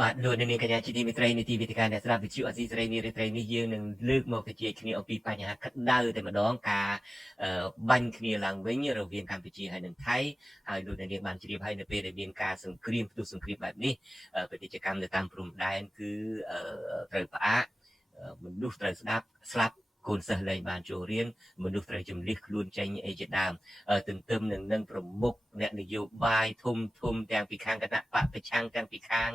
បាទលោកនាងកញ្ញាជាទីមេត្រីនីតិវិទ្យាអ្នកស្ដាប់វិទ្យុអសីសេរីនារីត្រីនេះយើងនឹងលើកមកជជែកគ្នាអំពីបញ្ហាក្តៅតែម្ដងការបាញ់គ្នាឡើងវិញរវាងកម្ពុជាហើយនិងថៃហើយលោកនាងបានជ្រាបហើយនៅពេលដែលមានការសង្គ្រាមផ្ទុះសង្គ្រាមបែបនេះពាណិជ្ជកម្មនៅតាមព្រំដែនគឺត្រូវផ្អាកមនុស្សត្រូវស្លាប់កូនសិស្សលែងបានចូលរៀនមនុស្សត្រូវជំនះខ្លួនចេញអីជាដើមទន្ទឹមនឹងប្រមុខអ្នកនយោបាយធំទាំងពីខាងគណៈបកប្រឆាំងទាំងពីខាង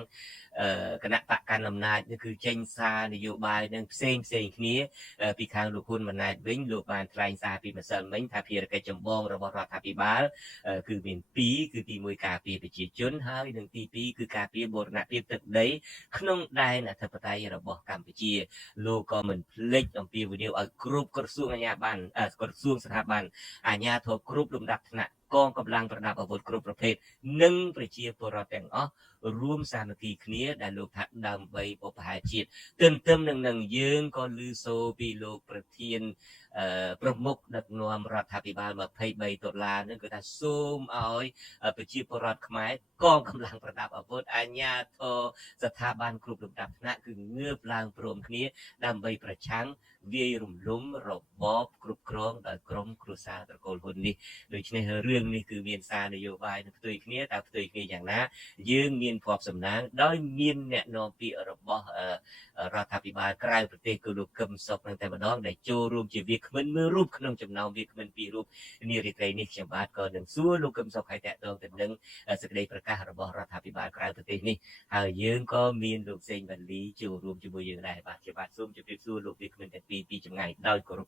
គណៈបកកណ្ដាលអំណាចនេះគឺចេញសារនយោបាយនឹងផ្សេងគ្នាពីខាងលោកហ៊ុនម៉ាណែតវិញលោកបានថ្លែងសារពីម្សិលមិញថាភារកិច្ចចម្បងរបស់រដ្ឋាភិបាលគឺមាន2គឺទី1ការពារប្រជាជនហើយនិងទី2គឺការពារបូរណភាពទឹកដីក្នុងដែនអធិបតេយ្យរបស់កម្ពុជាលោកក៏មិនភ្លេចអំពីវិនិយោគឲ្យគ្រប់ក្រសួងអាជ្ញាប័ណ្ណក្រសួងស្ថាប័នអាជ្ញាធរគ្រប់លំដាប់ថ្នាក់កងកម្លាំងប្រដាប់អាវុធគ្រប់ប្រភេទនិងប្រជាពលរដ្ឋទាំងអស់រួមសាមគ្គីគ្នាដែលលោកថាដើម្បីបុព្វហេតុជាតិទន្ទឹមនឹងយើងក៏ឮសូរពីលោកប្រធានប្រមុខដឹកនាំរដ្ឋាភិបាល$23នឹងគឺថាសូមឲ្យប្រជាពលរដ្ឋខ្មែរកងកម្លាំងប្រដាប់អាវុធអាជ្ញាធរស្ថាប័នគ្រប់លំដាប់ថ្នាក់គឺងើបឡើងព្រមគ្នាដើម្បីប្រឆាំងវាយរំលំរបបគ្រប់គ្រងដោយក្រមគ្រួសារត្រកូលហ៊ុននេះដូច្នេះរឿងនេះគឺមានសារនយោបាយនឹងផ្ទុយគ្នាតើផ្ទុយគ្នាយ៉ាងណាយើងមានភ័ព្វសំណាងដោយមានអ្នកនាំពាក្យរបស់រដ្ឋាភិបាលក្រៅប្រទេសគឺលោកកឹមសុខនឹងតែម្ដងដែលចូលរួមជាវាគ្មិនមួយរូបក្នុងចំណោមវាគ្មិន2រូបនារីត្រីនេះខ្ញុំបាទក៏នឹងសួរលោកកឹមសុខឲ្យតកតងទៅនឹងសេចក្តីប្រកាសរបស់រដ្ឋាភិបាលក្រៅប្រទេសនេះហើយយើងក៏មានលោកសេងវ៉ាលីចូលរួមជាមួយយើងដែរបាទខ្ញុំបាទសូមជម្រាបសួរលោកវាគ្មិនទាំងពីរពីចម្ងាយដោយគោរព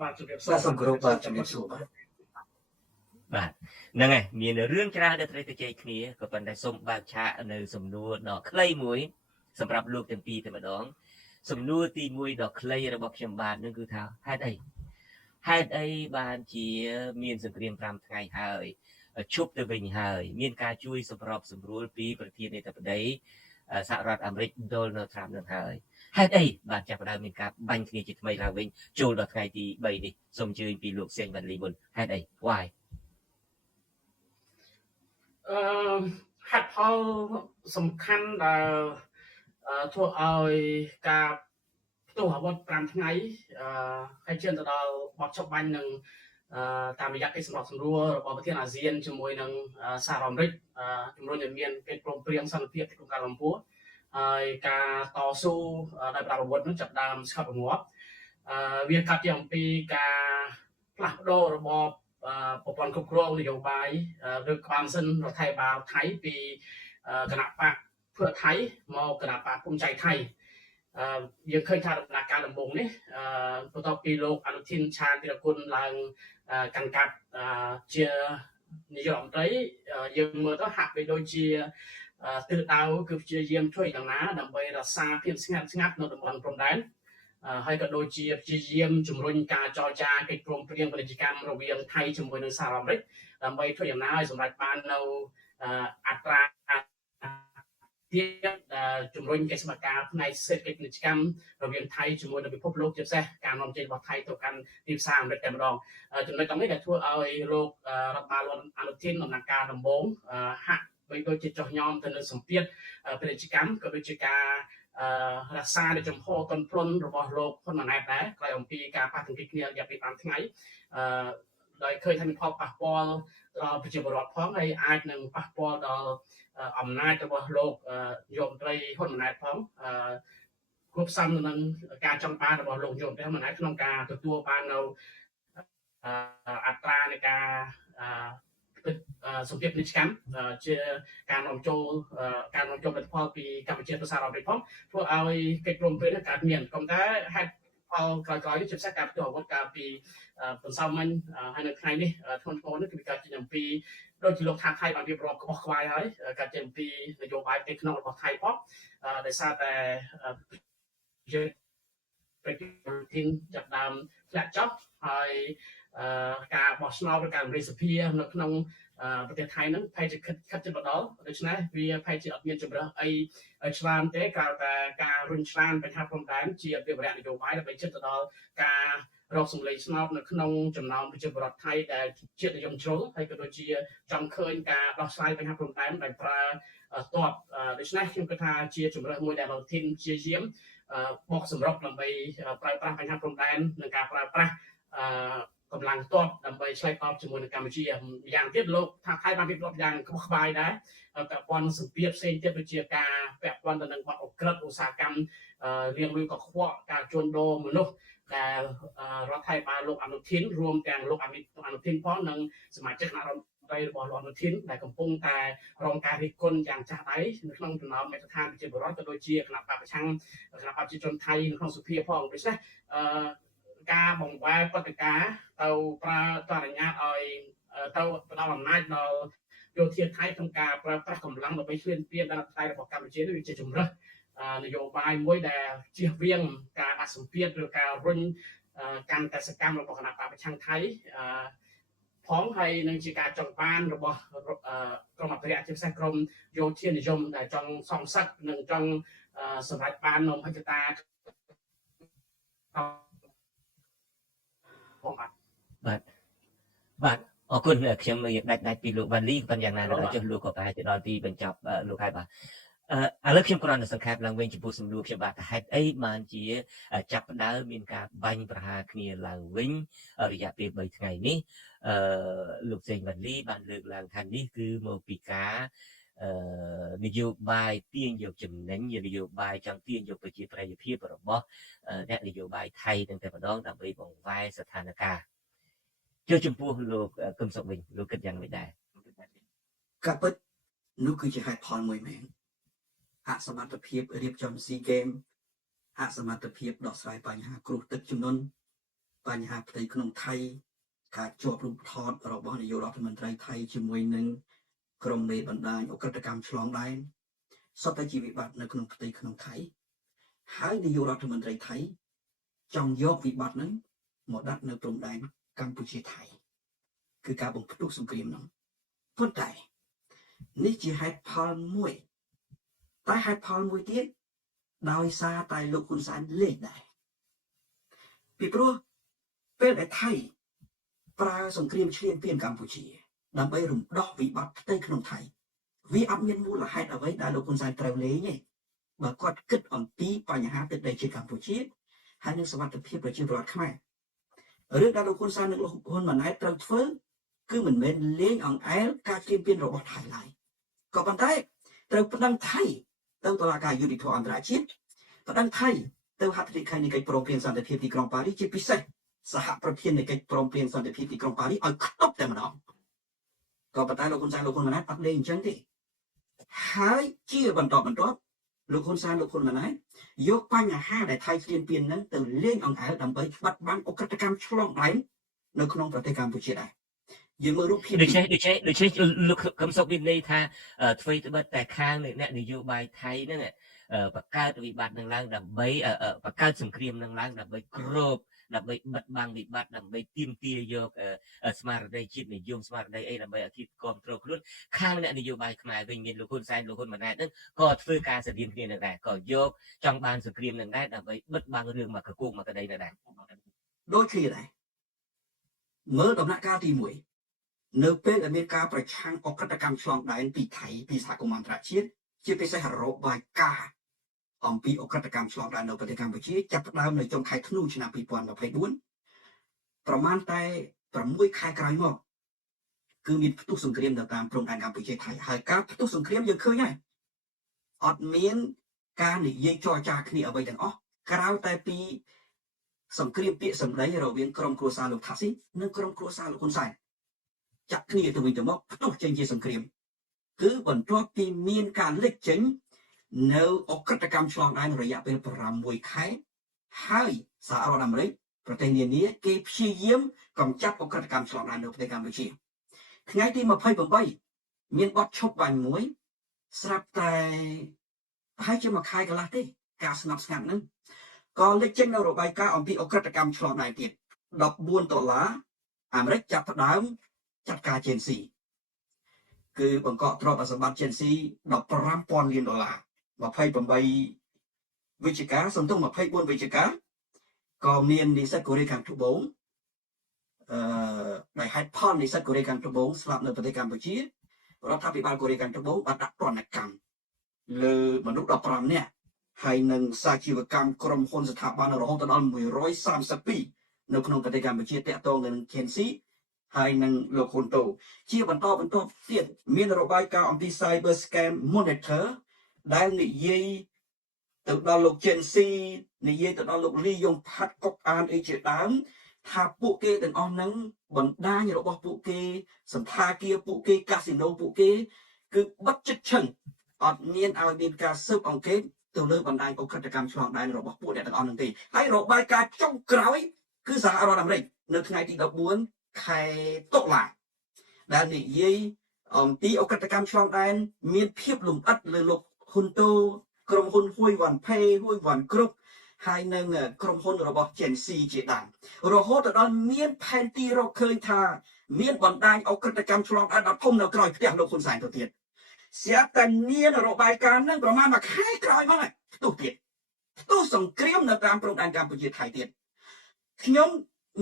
បាទជម្រាបសួរសូមគោរពបាទជម្រាបសួរបាទហ្នឹងហើយមានរឿងច្រើនដែលត្រូវទៅជែកគ្នាក៏ប៉ុន្តែសូមបើកឆាកនៅសំណួរដ៏ខ្លីមួយសម្រាប់លោកទាំងពីរតែម្ដងសំណួរទី1ដ៏ខ្លីរបស់ខ្ញុំបាទនឹងគឺថាហេតុអីបានជាមានសង្គ្រាម5ថ្ងៃហើយឈប់ទៅវិញហើយមានការជួយសម្របសម្រួលពីប្រធានាធិបតីសហរដ្ឋអាមេរិក Donald Trump នឹងហើយហេតុអីបានចាប់ផ្ដើមមានការបាញ់គ្នាជាថ្មីឡើងវិញចូលដល់ថ្ងៃទី3នេះសូមអញ្ជើញពីលោកសេងវ៉ាលីមុនហេតុអី why ហេតុផលសំខាន់ដែលធ្វើឲ្យការផ្ទុះអាវុធ5ថ្ងៃហើយឈានទៅដល់បទចុះបាញ់នឹងតាមរយៈកិច្ចសម្របសម្រួលរបស់ប្រធានអាស៊ានជាមួយនឹងសហរដ្ឋអាមេរិកជំរុញឲ្យមានកិច្ចព្រមព្រៀងសន្តិភាពទីក្រុងកាឡាំពួរហើយការតស៊ូដោយប្រើអាវុធនោះចាប់ដើមស្កប់រងាប់វាកាត់ជាអំពីការផ្លាស់ប្ដូររបបប្រព័ន្ធគ្រប់គ្រងនយោបាយឬក្បាលម៉ាស៊ីនរដ្ឋាភិបាលថៃពីគណៈបកភឿថៃមកគណៈបកภูมิใจថៃយើងឃើញថាដំណាក់កាលដំបូងនេះបន្ទាប់ពីលោកអនុทิនឆាទីរគុណឡើងកាន់កាប់ជានាយករដ្ឋមន្ត្រីយើងមើលទៅហាក់បីដូចជាទិសដៅគឺព្យាយាមជួយយ៉ាងណាដើម្បីរក្សាភាពស្ងាត់នៅតំបន់ព្រំដែនហើយក៏ដូចជាព្យាយាមជំរុញការចរចាកិច្ចព្រមព្រៀងពាណិជ្ជកម្មរវាងថៃជាមួយនឹងសហរដ្ឋអាមេរិកដើម្បីធ្វើយ៉ាងណាឲ្យសម្រេចបាននៅអត្រាទៀតជំរុញកិច្ចសហការផ្នែកសេដ្ឋកិច្ចពាណិជ្ជកម្មរវាងថៃជាមួយនឹងពិភពលោកជាពិសេសការនាំចេញរបស់ថៃទៅកាន់ទីផ្សារអាមេរិកតែម្ដងចំណុចទាំងនេះដែលធ្វើឲ្យលោករដ្ឋបាលអនុทิនដំណាក់កាលដំបូងហាក់បីដូចជាចោះញោមទៅនឹងសម្ពាធពាណិជ្ជកម្មក៏ដូចជាការរក្សានៅចំហទន់ភ្លន់របស់លោកហ៊ុនម៉ាណែតដែរក្រោយអំពីការប៉ះទង្គិចគ្នារយៈពេល5ថ្ងៃដោយឃើញថាមានផលប៉ះពាល់ដល់ប្រជាពលរដ្ឋផងហើយអាចនឹងប៉ះពាល់ដល់អំណាចរបស់លោកនាយករដ្ឋមន្ត្រីហ៊ុនម៉ាណែតផងគ្រប់សំនឹងការចង់បានរបស់លោកនាយករដ្ឋមន្ត្រីហ៊ុនម៉ាណែតក្នុងការទទួលបាននៅអត្រានៃការសម្ពាធពាណិជ្ជកម្មជាការនាំចូលផលិតផលពីកម្ពុជាទៅសហរដ្ឋអាមេរិកផងធ្វើឲ្យកិច្ចព្រមព្រៀងនេះកើតមានក៏តែហេតុផលក្រោយៗនេះជាពិសេសការផ្ទុះអាវុធកាលពីបន្សល់មិញហើយនៅថ្ងៃនេះធ្ងន់ធ្ងរនេះគឺកើតចេញអំពីដូចជាលោកថាថៃបានរៀបរាប់ក្បោះក្បាយហើយកើតចេញអំពីនយោបាយផ្ទៃក្នុងរបស់ថៃផងដោយសារតែយើងប្រតិទិនចាប់ដើមធ្លាក់ចុះហើយការបោះឆ្នោតឬការរំលាយសភានៅក្នុងប្រទេសថៃហ្នឹងប្រហែលជាខិតជិតមកដល់ដូច្នេះវាប្រហែលជាអត់មានជំរើសអីច្រើនទេក្រៅតែការរុញច្រានបញ្ហាព្រំដែនជាអភិវឌ្ឍនយោបាយដើម្បីជិតទៅដល់ការ រកសម្លេងស្នោបនៅក្នុងចំណោមប្រជាពលរដ្ឋថៃដែលជាតិនិយមជ្រុលហើយក៏ដូចជាចង់ឃើញការដោះស្រាយបញ្ហាព្រំដែនដែលប្រើទ័ពដូច្នេះខ្ញុំគិតថាជាជំរើសមួយដែលលោកធីនជាយាមបកសម្រុកដើម្បីប្រើប្រាស់បញ្ហាព្រំដែននិងការប្រើប្រាស់កម្លាំងទ័ពដើម្បីឆ្លើយតបជាមួយនឹងកម្ពុជាយ៉ាងទៀតលោកថាថៃបានរៀបរាប់យ៉ាងខ្វះក្បាយដែរពាក់ព័ន្ធនឹងសម្ពាធផ្សេងទៀតដូចជាការពាក់ព័ន្ធទៅនឹងបទអក្រិតឧស្សាហកម្មរៀងលុយកខ្វក់ការជួញដូរមនុស្សដែលរដ្ឋថៃបានលោកអនុทิនរួមទាំងលោកអនុทิនផងនិងសមាជិកគណៈរដ្ឋមន្ត្រីរបស់លោកអនុធានដែលកំពុងតែរងការរិះគន់យ៉ាងចាស់ដៃនៅក្នុងចំណោមមេត្តាប្រជាពលរដ្ឋក៏ដូចជាគណៈបព្វប្រឆាំងគណៈបព្វជិជនថៃនៅក្នុងសភាផងដូច្នេះការបង្វែរបដិការទៅប្រើតរញ្ញាតឲ្យទៅផ្ដល់អំណាចដល់យោធាថៃក្នុងការប្រើប្រាស់កម្លាំងដើម្បីឈ្លានពានដល់ថៃរបស់កម្ពុជានេះវាជាជំរើសនយោបាយមួយដែលជៀសវាងការដាក់សម្ពាធឬការរុញកម្មតសកម្មរបស់គណៈបព្វប្រឆាំងថៃផងហើយនឹងជាការចង់បានរបស់ក្រុមអភិរក្សជាពិសេសក្រុមយោធានិយមដែលចង់សងសឹកនិងចង់សម្រេចបាននូវហិច្ចតាបាទអរគុណខ្ញុំដាច់ពីលោកវ៉ាន់លីប៉ុន្តែយ៉ាងណាដល់ចុះលោកក៏ប្រហែលជាដល់ទីបញ្ចប់លោកហើយបាទឥឡូវខ្ញុំគ្រាន់តែសង្ខេបឡើងវិញចំពោះសំណួរខ្ញុំបាទហេតុអីបានជាចាប់ផ្ដើមមានការបាញ់ប្រហារគ្នាឡើងវិញរយៈពេល3ថ្ងៃនេះលោកសេងវ៉ាន់លីបានលើកឡើងថានេះគឺមកពីការនយោបាយទាញយកចំណេញនយោបាយចង់ទាញយកប្រជាប្រិយភាពរបស់អ្នកនយោបាយថៃទាំងតែម្ដងដើម្បីបង្វែរស្ថានភាពចុះចំពោះលោកកឹមសុខវិញលោកគិតយ៉ាងម៉េចដែរការពិតនោះគឺជាហេតុផលមួយមែនអសមត្ថភាពរៀបចំស៊ីហ្គេមអសមត្ថភាពដោះស្រាយបញ្ហាគ្រោះទឹកជំនន់បញ្ហាផ្ទៃក្នុងថៃការជាប់រូបថតរបស់នាយករដ្ឋមន្ត្រីថៃជាមួយនឹងក្រុមមេបណ្ដាញអក្រិតកម្មឆ្លងដែនសុទ្ធតែជាវិបត្តិនៅក្នុងផ្ទៃក្នុងថៃហើយនាយករដ្ឋមន្ត្រីថៃចង់យកវិបត្តិហ្នឹងមកដាក់នៅព្រំដែនកម្ពុជាថៃគឺការបំផ្ទុះសង្គ្រាមនោះប៉ុន្តែនេះជាហេតុផលមួយតែហេតុផលមួយទៀតដោយសារតែលោកហ៊ុនសែនលេងដែរពីព្រោះពេលដែលថៃប្រើសង្គ្រាមឈ្លានពានកម្ពុជាដើម្បីរំដោះវិបត្តិផ្ទៃក្នុងថៃវាអត់មានមូលហេតុអ្វីដែលលោកហ៊ុនសែនត្រូវលេងទេបើគាត់គិតអំពីបញ្ហាទឹកដីជាកម្ពុជាហើយនឹងសវត្ថិភាពប្រជាពលរដ្ឋខ្មែររឿងដែលលោកហ៊ុនសែននិងលោកហ៊ុនម៉ាណែតត្រូវធ្វើគឺមិនមែនលេងអង្អែលការឈ្លានពានរបស់ថៃឡើយក៏ប៉ុន្តែត្រូវប្តឹងថៃទៅតុលាការយុត្តិធម៌អន្តរជាតិប្តឹងថៃទៅហត្ថលេខីនៃកិច្ចព្រមព្រៀងសន្តិភាពទីក្រុងប៉ារីសជាពិសេសសហប្រធាននៃកិច្ចព្រមព្រៀងសន្តិភាពទីក្រុងប៉ារីសឲ្យខ្ទប់តែម្ដងក៏ប៉ុន្តែលោកហ៊ុនសែនលោកហ៊ុនម៉ាណែតអត់លេងអញ្ចឹងទេហើយជាបន្តបន្ទាប់លោកហ៊ុនសែនលោកហ៊ុនម៉ាណែតយកបញ្ហាដែលថៃឈ្លានពាននឹងទៅលេងអង្អែលដើម្បីបាត់បង់អក្រិតកម្មឆ្លងដែននៅក្នុងប្រទេសកម្ពុជាដែរយើងមើលរូបភាពដូចនេះលោកកឹមសុខមានន័យថាអ្វីត្បិតតែខាងអ្នកនយោបាយថៃហ្នឹងបង្កើតវិបត្តិនឹងឡើងដើម្បីបង្កើតសង្គ្រាមនឹងឡើងដើម្បីគ្របដើម្បីបិទបាំងវិបត្តិដើម្បីទាមទារយកស្មារតីជាតិនិយមស្មារតីអីដើម្បីអធិបគ្រប់គ្រងខ្លួនខាងអ្នកនយោបាយខ្មែរវិញមានលោកហ៊ុនសែនលោកហ៊ុនម៉ាណែតហ្នឹងក៏ធ្វើការស្រដៀងគ្នានឹងដែរក៏យកចង់បានសង្គ្រាមនឹងដែរដើម្បីបិទបាំងរឿងមកកគោកមកក្តីនឹងដែរដូចគ្នាដែរមើលដំណាក់កាលទី1នៅពេលដែលមានការប្រឆាំងអក្រិតកម្មឆ្លងដែនពីថៃពីសហគមន៍អន្តរជាតិជាពិសេសរបាយការណ៍អំពីអក្រិតកម្មឆ្លងដែននៅប្រទេសកម្ពុជាចាប់ផ្ដើមនៅចុងខែធ្នូឆ្នាំ2024ប្រមាណតែ6ខែក្រោយមកគឺមានផ្ទុះសង្គ្រាមនៅតាមព្រំដែនកម្ពុជាថៃហើយការផ្ទុះសង្គ្រាមយើងឃើញហើយអត់មានការនិយាយចរចាគ្នាអ្វីទាំងអស់ក្រៅតែពីសង្គ្រាមពាក្យសម្ដីរវាងក្រុមគ្រួសារលោកថាស៊ីនិងក្រុមគ្រួសារលោកហ៊ុនសែនចាក់គ្នាទៅវិញទៅមកផ្ទុះចេញជាសង្គ្រាមគឺបន្ទាប់ពីមានការលេចចេញនៅអក្រិតកម្មឆ្លងដែនរយៈពេល6ខែហើយសហរដ្ឋអាមេរិកប្រទេសនានាគេព្យាយាមកម្ចាត់អក្រិតកម្មឆ្លងដែននៅប្រទេសកម្ពុជាថ្ងៃទី28មានបទឈប់បាញ់មួយស្រាប់តែប្រហែលជា1ខែកន្លះទេការស្ងប់ស្ងាត់ហ្នឹងក៏លេចចេញនៅរបាយការណ៍អំពីអក្រិតកម្មឆ្លងដែនទៀត$14អាមេរិកចាប់ផ្ដើមចាត់ការជេនស៊ីគឺបង្កក់ទ្រព្យសម្បត្តិជេនស៊ី$15,000 លាន28វិច្ឆិកាសំទោស24វិច្ឆិកា ក៏មាននិស្សិតកូរ៉េខាងត្បូងដែលហេតុផលនិស្សិតកូរ៉េខាងត្បូងស្លាប់នៅប្រទេសកម្ពុជារដ្ឋាភិបាលកូរ៉េខាងត្បូងបានដាក់ទណ្ឌកម្មលើមនុស្ស15នាក់ហើយនឹងសាជីវកម្មក្រុមហ៊ុនស្ថាប័នរហូតដល់132នៅក្នុងប្រទេសកម្ពុជាតាក់ទងនឹង Kensi ហើយនឹងលោកហ៊ុនតូជាបន្តទៀតមានរបាយការណ៍អំពី Cyber Scam Monitor ដែលនិយាយទៅដល់លោក Kensi និយាយទៅដល់លោកលីយ៉ុងផាត់កុកអានអីជាដើមថាពួកគេទាំងអស់ហ្នឹងបណ្ដាញរបស់ពួកគេសន្តាគារពួកគេកាស៊ីណូពួកគេគឺបិទជិតឈឹងអត់មានឲ្យមានការស៊ើបអង្កេតទៅលើបណ្ដាញអ ுக ្រិតកម្មឆ្លងដែនរបស់ពួកអ្នកទាំងអស់ហ្នឹងទេហើយរបាយការណ៍ចុងក្រោយគឺសហរដ្ឋអាមេរិកនៅថ្ងៃទី14ខែតុលាដែលនិយាយអំពីអ ுக ្រិតកម្មឆ្លងដែនមានភាពលម្អិតលើលោកហ៊ុនតូក្រុមហ៊ុនហ៊ួយវ៉ាន់ផេហ៊ួយវ៉ាន់គ្រប់ហើយនឹងក្រុមហ៊ុនរបស់ Gensi ជាដើមរហូតដល់មានផែនទីរកឃើញថាមានបណ្ដាញអ ுக ្រិតកម្មឆ្លងដែនដ៏ធំនៅក្រោយផ្ទះលោកហ៊ុនសែនទៅទៀតស្រាប់តែមានរបាយការណ៍នឹងប្រមាណមួយខែក្រោយមកផ្ទុះទៀតផ្ទុះសង្គ្រាមនៅតាមព្រំដែនកម្ពុជាថៃទៀតខ្ញុំ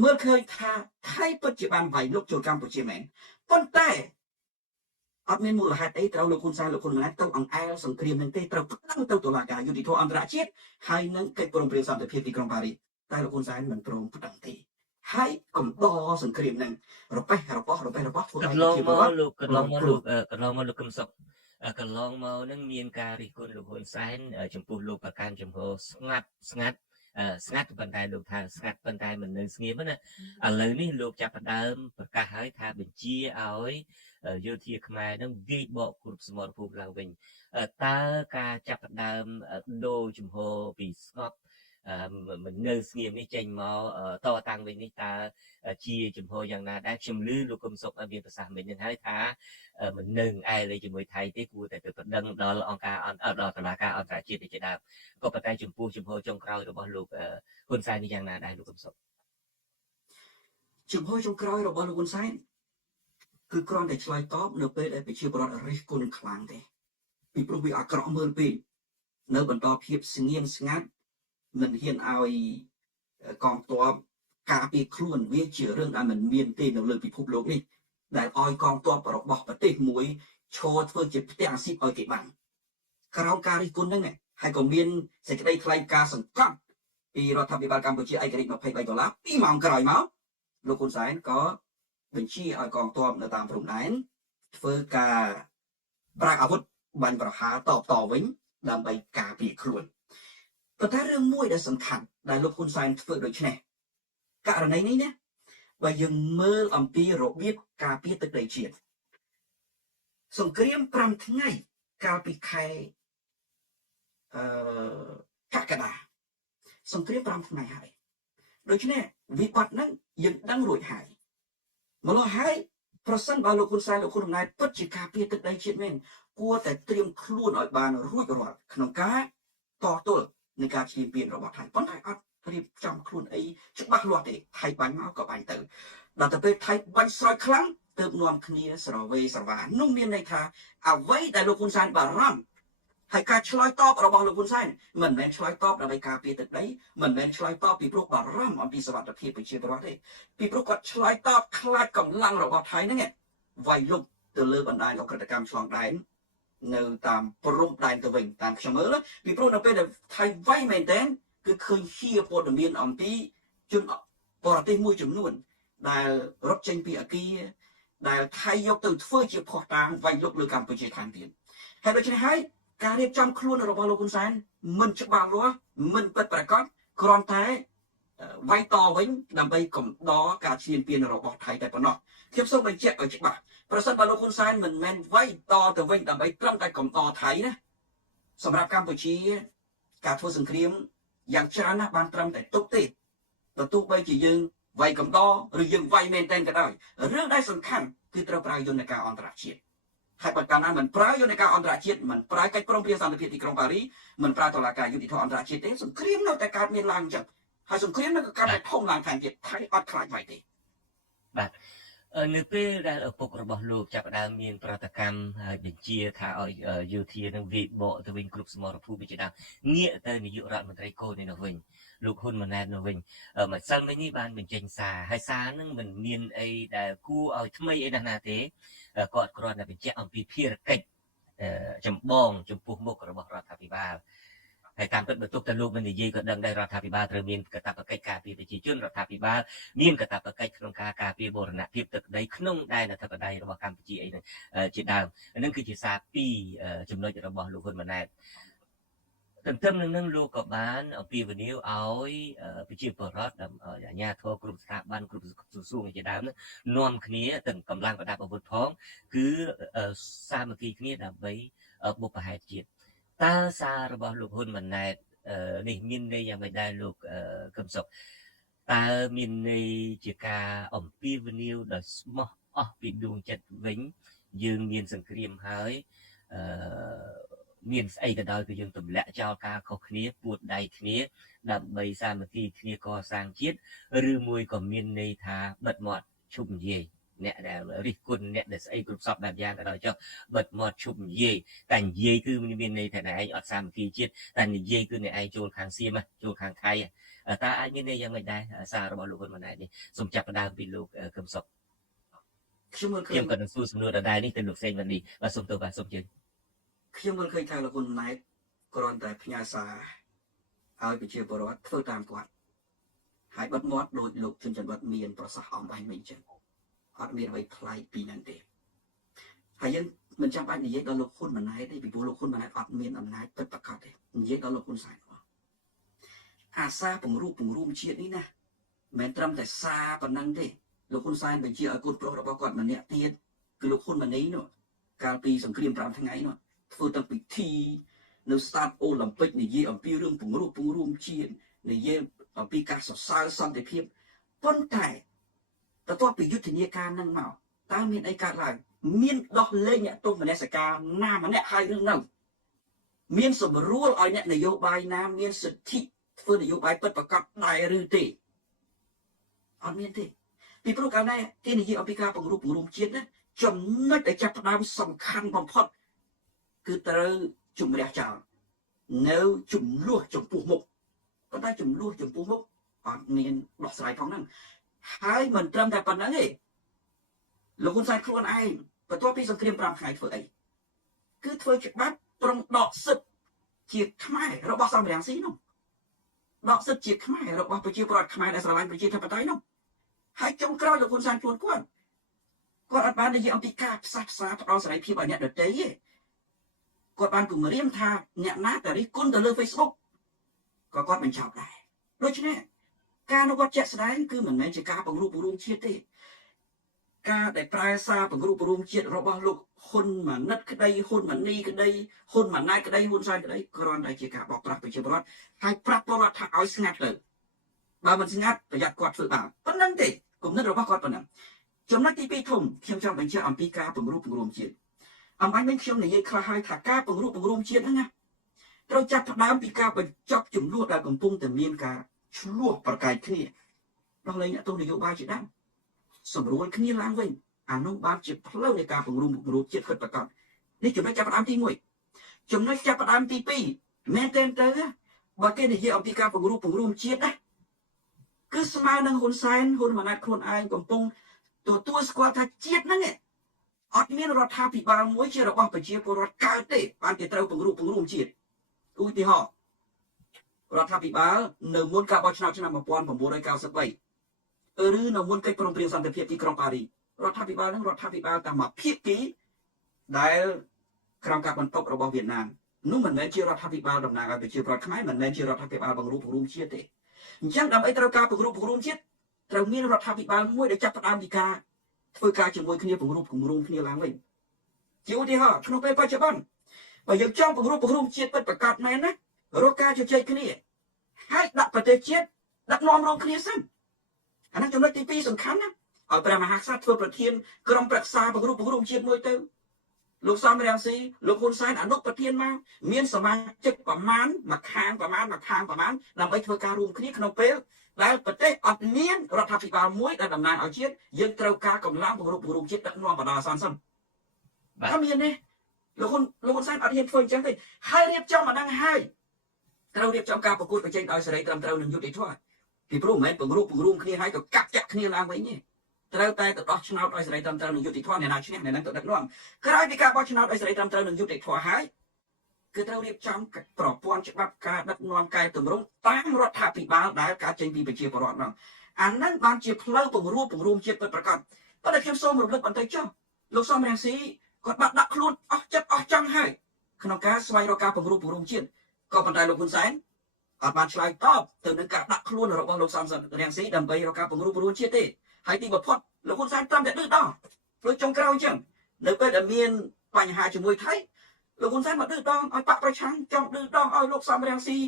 មើលឃើញថាថៃពិតជាបានវាយលុកចូលកម្ពុជាមែនប៉ុន្តែអត់មានមូលហេតុអីត្រូវលោកហ៊ុនសែនលោកហ៊ុនម៉ាណែតទៅអង្អែលសង្គ្រាមនឹងទេត្រូវប្តឹងទៅតុលាការយុតិធធម៌អន្តរជាតិហើយនឹងកិច្ចព្រមព្រៀងសន្តិភាពទីក្រុងប៉ារីសតែលោកហ៊ុនសែនមិនព្រមប្តឹងទេហើយកំដរសង្គ្រាមនឹងរបេះរបស់ធ្វើឲ្យក ន្លងមកលោកកន្លងមកលោកកឹមសុខកន្លងមកនឹងមានការរិះគន់លោកហ៊ុនសែនចំពោះលោកប្រកាន់ចំហស្ងាត់ប៉ុន្តែលោកថាស្ងាត់ប៉ុន្តែមិននៅស្ងៀមណាឥឡូវនេះលោកចាប់ផ្ដើមប្រកាសហើយថាបញ្ជាឲ្យយោធាខ្មែរនឹងវាយបកគ្រប់សមរភូមិឡើងវិញតើការចាប់ផ្ដើមដូរចំហពីស្ងប់មិននៅស្ងៀមនេះចេញមកតតាំងវិញនេះតើជាចំហយ៉ាងណាដែរខ្ញុំឮលោកកឹមសុខមានប្រសាសន៍មិញនឹងហើយថាមិននឹងអែលើជាមួយថៃទេគួរតែទៅប្តឹងដល់អង្គការដល់តុលាការអន្តរជាតិជាដើមក៏ប៉ុន្តែចំពោះចំហចុងក្រោយរបស់លោកហ៊ុនសែននេះយ៉ាងណាដែរលោកកឹមសុខចំហចុងក្រោយរបស់លោកហ៊ុនសែនគឺគ្រាន់តែឆ្លើយតបនៅពេលដែលប្រជាពលរដ្ឋរិះគន់ខ្លាំងទេពីព្រោះវាអាក្រក់មើលពេកនៅបន្តភាពស្ងៀមស្ងាត់មិនហ៊ានឲ្យកងទ័ពការពារខ្លួនវាជារឿងដែលមិនមានទេនៅលើពិភពលោកនេះដែលឲ្យកងទ័ពរបស់ប្រទេសមួយឈរធ្វើជាផ្ទះអាស៊ីបឲ្យគេបានក្រោមការរិះគន់ហ្នឹងហើយក៏មានសេចក្តីថ្លែងការណ៍សង្កត់ពីរដ្ឋាភិបាលកម្ពុជាឯករាជ្យ$23 2ម៉ោងក្រោយមកលោកហ៊ុនសែនក៏បញ្ជាឲ្យកងទ័ពនៅតាមព្រំដែនធ្វើការប្រើអាវុធបាញ់ប្រហារតវិញដើម្បីការពារខ្លួនប៉ុន្តែរឿងមួយដែលសំខាន់ដែលលោកហ៊ុនសែនធ្វើដូច្នេះករណីនេះណាបើយើងមើលអំពីរបៀបការពារទឹកដីជាតិសង្គ្រាម5ថ្ងៃកាលពីខែកក្កដាសង្គ្រាម5ថ្ងៃហើយដូច្នេះវិបត្តិហ្នឹងយើងដឹងរួចហើយម្ល៉េះហើយប្រសិនបើលោកហ៊ុនសែនលោកហ៊ុនម៉ាណែតពិតជាការពារទឹកដីជាតិមែនគួរតែត្រៀមខ្លួនឲ្យបានរួចរាល់ក្នុងការតទល់នៃការឈ្លានពានរបស់ថៃប៉ុន្តែអត់រៀបចំខ្លួនអីច្បាស់លាស់ទេថៃបាញ់មកក៏បាញ់ទៅដល់ទៅពេលថៃបាញ់ស្រោចខ្លាំងទើបនាំគ្នាស្រវេស្រវានោះមានន័យថាអ្វីដែលលោកហ៊ុនសែនបារម្ភហើយការឆ្លើយតបរបស់លោកហ៊ុនសែនមិនមែនឆ្លើយតបដើម្បីការពារទឹកដីមិនមែនឆ្លើយតបពីព្រោះបារម្ភអំពីសុវត្ថិភាពប្រជាពលរដ្ឋទេពីព្រោះគាត់ឆ្លើយតបខ្លាចកម្លាំងរបស់ថៃហ្នឹងវាយលុកទៅលើបណ្ដាញអក្រិតកម្មឆ្លងដែននៅតាមព្រំដែនទៅវិញតាមខ្ញុំមើលពីព្រោះនៅពេលដែលថៃវាយមែនទែនគឺឃើញជាព័ត៌មានអំពីជនបរទេសមួយចំនួនដែលរត់ចេញពីអគារដែលថៃយកទៅធ្វើជាភស្តុតាងវាយលុកលើកម្ពុជាថែមទៀតហើយដូច្នេះហើយការរៀបចំខ្លួនរបស់លោកហ៊ុនសែនមិនច្បាស់លាស់មិនពិតប្រាកដគ្រាន់តែវាយតវិញដើម្បីកំដរការឈ្លានពានរបស់ថៃតែប៉ុណ្ណោះខ្ញុំសូមបញ្ជាក់ឲ្យច្បាស់ប្រសិនបើលោកហ៊ុនសែនមិនមែនវាយតទៅវិញដើម្បីត្រឹមតែកំដរថៃណាសម្រាប់កម្ពុជាការធ្វើសង្គ្រាមយ៉ាងច្រើនណាស់បានត្រឹមតែទុកទេទោះបីជាយើងវាយកំដរឬយើងវាយមែនតែនក៏ដោយរឿងដែលសំខាន់គឺត្រូវប្រើយន្តការអន្តរជាតិហើយបើកាលណាមិនប្រើយន្តការអន្តរជាតិមិនប្រើកិច្ចព្រមព្រៀងសន្តិភាពទីក្រុងប៉ារីសមិនប្រើតុលាការយុតិធធម៌អន្តរជាតិទេសង្គ្រាមនៅតែកើតមានឡើងអញ្ចឹងហើយសង្គ្រាមនឹងក៏កាន់តែធំឡើងថែមទៀតថៃអត់ខ្លាចវាយទេបាទ នៅពេលដែលឪពុករបស់លោកចាប់ផ្ដើមមានប្រតិកម្មហើយបញ្ជាថាឲ្យយោធានឹងវាយបកទៅវិញគ្រប់សមរភូមិជាដើមងាកទៅនាយករដ្ឋមន្ត្រីកូននេះនៅវិញលោកហ៊ុនម៉ាណែតនៅវិញម្សិលមិញនេះបានបញ្ចេញសារហើយសារនឹងមិនមានអីដែលគួរឲ្យថ្មីអីណាស់ណាទេគាត់គ្រាន់តែបញ្ជាក់អំពីភារកិច្ចចម្បងចំពោះមុខរបស់រដ្ឋាភិបាលហើយតាមពិតបើទុកតែលោកមិននិយាយក៏ដឹងដែររដ្ឋាភិបាលត្រូវមានកាតព្វកិច្ចការពារប្រជាជនរដ្ឋាភិបាលមានកាតព្វកិច្ចក្នុងការការពារបូរណភាពទឹកដីក្នុងដែនអធិបតេយ្យរបស់កម្ពុជាអីហ្នឹងជាដើមហ្នឹងគឺជាសារពីរចំណុចរបស់លោកហ៊ុនម៉ាណែតទន្ទឹមនឹងលោកក៏បានអំពាវនាវឲ្យប្រជាពលរដ្ឋអាជ្ញាធរគ្រប់ស្ថាប័នគ្រប់ក្រសួងជាដើមនាំគ្នាទាំងកម្លាំងប្រដាប់អាវុធផងគឺសាមគ្គីគ្នាដើម្បីបុព្វហេតុជាតិតើសាររបស់លោកហ៊ុនម៉ាណែតនេះមានន័យយ៉ាងម៉េចដែរលោកកឹមសុខតើមានន័យជាការអំពាវនាវដោយស្មោះអស់ពីដួងចិត្តវិញយើងមានសង្គ្រាមហើយមានស្អីក៏ដោយគឺយើងទម្លាក់ចោលការខុសគ្នាពួតដៃគ្នាដើម្បីសាមគ្គីគ្នាកសាងជាតិឬមួយក៏មានន័យថាបិទមាត់ឈប់និយាយអ្នកដែលរិះគន់អ្នកដែលស្អីគ្រប់សពបែបយ៉ាងក៏ដោយចុះបិទមាត់ឈប់និយាយតែនិយាយគឺមានន័យថាអ្នកឯងអត់សាមគ្គីជាតិតែនិយាយគឺអ្នកឯងចូលខាងសៀមចូលខាងថៃតើអាចមានន័យយ៉ាងម៉េចដែរសាររបស់លោកហ៊ុនម៉ាណែតនេះសូមចាប់ផ្ដើមពីលោកកឹមសុខខ្ញុំក៏នឹងសួរសំណួរដដែលនេះទៅលោកសេងវណ្ណីបាទសូមទៅបាទសូមជឿខ្ញុំមិនឃើញថាលោកហ៊ុនម៉ាណែតគ្រាន់តែផ្ញើសារឲ្យប្រជាពលរដ្ឋធ្វើតាមគាត់ហើយបិទមាត់ដោយលោកជុនច័ន្ទវត្តមានប្រសាសន៍អំបញ្ញមិញចឹងអត់មានអ្វីប្លែកពីហ្នឹងទេហើយយើងមិនចាំបាច់និយាយដល់លោកហ៊ុនម៉ាណែតទេពីព្រោះលោកហ៊ុនម៉ាណែតអត់មានអំណាចពិតប្រាកដទេនិយាយដល់លោកហ៊ុនសែនមកអាសាពង្រួមជាតិនេះណាមិនត្រឹមតែសារប៉ុណ្ណឹងទេលោកហ៊ុនសែនបញ្ជាឲ្យកូនប្រុសរបស់គាត់ម្នាក់ទៀតគឺលោកហ៊ុនម៉ាណីនោះកាលពីសង្គ្រាម5ថ្ងៃនោះធ្វើទាំងពិធីនៅ Start Olympic និយាយអំពីរឿងពង្រួមជាតិនិយាយអំពីការសរសើរសន្តិភាពប៉ុន្តែបន្ទាប់ពីយុទ្ធនាការនឹងមកតើមានអីកើតឡើងមានដោះលែងអ្នកទោសមនសិការណាម្នាក់ហើយឬនៅមានសម្រួលឲ្យអ្នកនយោបាយណាមានសិទ្ធិធ្វើនយោបាយពិតប្រាកដដែរឬទេអត់មានទេពីព្រោះកាលណាគេនិយាយអំពីការពង្រួមជាតិណាចំណុចដែលចាប់ផ្ដើមសំខាន់បំផុតគឺត្រូវជំរះចោលនៅចំនួនចំពោះមុខប៉ុន្តែចំនួនចំពោះមុខអត់មានដោះស្រាយផងហ្នឹងហើយមិនត្រឹមតែប៉ុណ្្នឹងទេលោកហ៊ុនសែនខ្លួនឯងបន្ទាប់ពីសង្គ្រាម5ថ្ងៃធ្វើអីគឺធ្វើច្បាប់ត្រង់ដកសិទ្ធិជាខ្មែររបស់សំរងស៊ីនោះដកសិទ្ធិជាខ្មែររបស់ប្រជាពលរដ្ឋខ្មែរដែលស្រឡាញ់ប្រជាធិបតេយ្យនោះហើយចុងក្រោយលោកហ៊ុនសែនខ្លួនគាត់អត់បាននិយាយអំពីការផ្សះផ្សាផ្ដល់សេរីភាពឲ្យអ្នកដទៃទេគាត់បានគម្រាមថាអ្នកណាតែរិះគន់ទៅលើ Facebook ក៏គាត់បញ្ចប់ដែរដូច្នេះការអនុវត្តជាក់ស្ដែងគឺមិនមែនជាការពង្រួមជាតិទេការដែលប្រើសារពង្រួមជាតិរបស់លោកហ៊ុនម៉ាណិតក្តីហ៊ុនម៉ាណីក្តីហ៊ុនម៉ាណែតក្តីហ៊ុនសែនក្តីគ្រាន់តែជាការបោកប្រាស់ប្រជាពលរដ្ឋហើយប្រាប់ពលរដ្ឋថាឲ្យស្ងាត់ទៅបើមិនស្ងាត់ប្រយ័ត្នគាត់ធ្វើបាបប៉ុណ្្នឹងទេគំនិតរបស់គាត់ប៉ុណ្ណឹងចំណុចទី2ធំខ្ញុំចង់បញ្ជាក់អំពីការពង្រួមជាតិអំបញ្ញមិញខ្ញុំនិយាយខ្លះហើយថាការពង្រួមជាតិហ្នឹងណាត្រូវចាប់ផ្ដើមពីការបញ្ចប់ចំនួនដែលកំពុងតែមានការឆ្លោះប្រកែកគ្នាដោះលែងអ្នកទោសនយោបាយជាដើមសម្រួលគ្នាឡើងវិញអានោះបានជាផ្លូវនៃការពង្រួមជាតិពិតប្រាកដនេះចំណុចចាប់ផ្ដើមទី1ចំណុចចាប់ផ្ដើមទី2មែនទេទៅបើគេនិយាយអំពីការពង្រួមជាតិណាគឺស្មើនឹងហ៊ុនសែនហ៊ុនម៉ាណែតខ្លួនឯងកំពុងទទួលស្គាល់ថាជាតិហ្នឹងអត់មានរដ្ឋាភិបាលមួយជារបស់ប្រជាពលរដ្ឋកើតទេបានគេត្រូវពង្រួមជាតិឧទាហរណ៍រដ្ឋាភិបាលនៅមុនការបោះឆ្នោតឆ្នាំ1993ឬនៅមុនកិច្ចព្រមព្រៀងសន្តិភាពទីក្រុងប៉ារីសរដ្ឋាភិបាលនឹងរដ្ឋាភិបាលតែមួយភាគីដែលក្រោមការបន្ទប់របស់វៀតណាមនោះមិនមែនជារដ្ឋាភិបាលតំណាងឲ្យប្រជាពលរដ្ឋខ្មែរមិនមែនជារដ្ឋាភិបាលបង្រួបបង្រួមជាតិទេអញ្ចឹងដើម្បីត្រូវការបង្រួបបង្រួមជាតិត្រូវមានរដ្ឋាភិបាលមួយដែលចាប់ផ្ដើមពីការធ្វើការជាមួយគ្នាបង្រួបបង្រួមគ្នាឡើងវិញជាឧទាហរណ៍ក្នុងពេលបច្ចុប្បន្នបើយើងចង់បង្រួបបង្រួមជាតិពិតប្រាកដមែនណារកការជជែកគ្នាហើយដាក់ប្រទេសជាតិដឹកនាំរងគ្នាសិនអានេះចំណុចទី2សំខាន់ណាឲ្យព្រះមហាក្សត្រធ្វើប្រធានក្រុមប្រឹក្សាបង្រួបបង្រួមជាតិមួយទៅ លោកសំរាំងស៊ីលោកហ៊ុនសែនអនុប្រធានមកមានសមាជិកប្រមាណមួយខាងប្រមាណដើម្បីធ្វើការរួមគ្នាក្នុងពេលដែលប្រទេសអត់មានរដ្ឋាភិបាលមួយដែលតំណាងឲ្យជាតិយើងត្រូវការកម្លាំងពង្រឹងជាតិដឹកនាំបណ្ដោះអាសន្នសិនថាមានទេលោកហ៊ុនសែនអត់ហ៊ានធ្វើអញ្ចឹងទេហើយរៀបចំអាហ្នឹងហើយត្រូវរៀបចំការប្រកួតប្រជែងដោយសេរីត្រឹមត្រូវនិងយុត្តិធម៌ពីព្រោះមិនមែនពង្រួមគ្នាហើយក៏កាប់ចាក់គ្នាឡើងវិញទេត្រូវតែទៅដោះឆ្នោតឲ្យសេរីត្រឹមត្រូវនិងយុត្តិធម៌អ្នកណាឈ្នះអ្នកហ្នឹងទៅដឹកនាំក្រោយពីការបោះឆ្នោតឲ្យសេរីត្រឹមត្រូវនិងយុត្តិធម៌ហើយគឺត្រូវរៀបចំប្រព័ន្ធច្បាប់ការដឹកនាំកែតម្រង់តាមរដ្ឋាភិបាលដែលការចេញពីប្រជាពលរដ្ឋហ្នឹងអាហ្នឹងបានជាផ្លូវពង្រួមជាតិពិតប្រាកដប៉ុន្តែខ្ញុំសូមរំលឹកបន្តិចចុះលោកសំរងស៊ីគាត់បាត់ដាក់ខ្លួនអស់ចិត្តអស់ចង់ហើយក្នុងការស្វែងរកការពង្រួមជាតិក៏ប៉ុន្តែលោកហ៊ុនសែនអត់បានឆ្លើយតបទៅនឹងការដាក់ខ្លួនរបស់លោកសំរងស៊ីដើម្បីរកការពង្រួមជាតិទេហើយទីបំផុតលោកហ៊ុនសែនត្រឹមតែឌឺដងព្រោះចុងក្រោយអញ្ចឹងនៅពេលដែលមានបញ្ហាជាមួយថៃលោកហ៊ុនសែនមកឌឺដងឲ្យបកប្រឆាំងចង់ឌឺដងឲ្យលោកសំរងស៊ី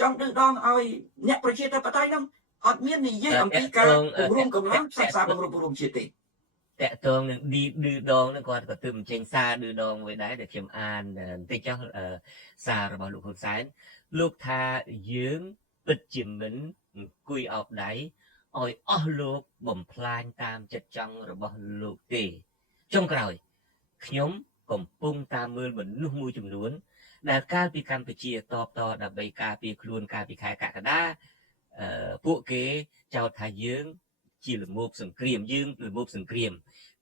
ចង់ឌឺដងឲ្យអ្នកប្រជាធិបតេយ្យហ្នឹងអត់មាននិយាយអំពីការពង្រួមកម្លាំងផ្សះផ្សាពង្រួមជាតិទេតកតងនឹងឌឺដងហ្នឹងគាត់ក៏ទើបបញ្ចេញសារឌឺដងមួយដែរដែលខ្ញុំអានបន្តិចចុះសាររបស់លោកហ៊ុនសែនលោកថាយើងពិតជាមិនអង្គុយអោបដៃឲ្យអស់លោកបំផ្លាញតាមចិត្តចង់របស់លោកទេចុងក្រោយខ្ញុំកំពុងតាមមើលមនុស្សមួយចំនួនដែលកាលពីកម្ពុជាតបតដើម្បីការពារខ្លួនកាលពីខែកក្កដាពួកគេចោទថាយើងជាលមោបសង្គ្រាមយើងលមោបសង្គ្រាម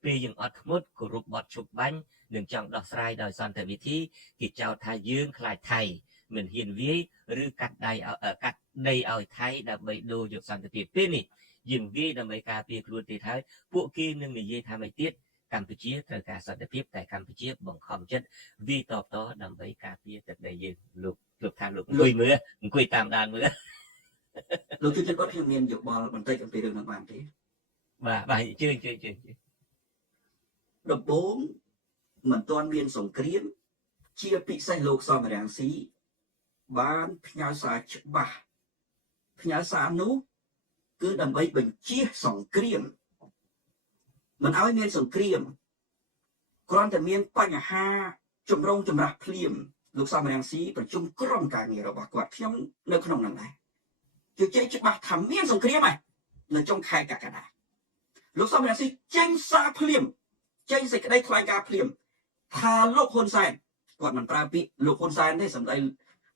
ពេលយើងអត់ធ្មត់គោរពបទឈប់បាញ់នឹងចង់ដោះស្រាយដោយសន្តិវិធីគេចោទថាយើងខ្លាចថៃមិនហ៊ានវាយឬកាត់ដីឲ្យថៃដើម្បីដូរយកសន្តិភាពពេលនេះយើងវាយដើម្បីការពារខ្លួនទៀតហើយពួកគេនឹងនិយាយថាមិនទៀតកម្ពុជាត្រូវការសន្តិភាពតែកម្ពុជាបង្ខំចិត្តវាយតបតដើម្បីការពារទឹកដីយើងលោកថាលោកអង្គុយតាមដានមើលលោកជួយគាត់ខ្ញុំមានយោបល់បន្តិចអំពីរឿងនេះបានទេបាទជឿដំបូងមិនទាន់មានសង្គ្រាមជាពិសេសលោកសំរងស៊ីបានផ្ញើសារច្បាស់ផ្ញើសារនោះគឺដើម្បីបញ្ជាសង្គ្រាមមិនឲ្យមានសង្គ្រាមគ្រាន់តែមានបញ្ហាចម្រូងចម្រាសភ្លាមលោកសំរងស៊ីប្រជុំក្រុមការងាររបស់គាត់ខ្ញុំនៅក្នុងនោះដែរជជែកច្បាស់ថាមានសង្គ្រាមហើយនៅចុងខែកក្កដាលោកសំរងស៊ីចេញសារភ្លាមចេញសេចក្តីថ្លែងការណ៍ភ្លាមថាលោកហ៊ុនសែនគាត់មិនប្រើពាក្យលោកហ៊ុនសែនទេសម្ដី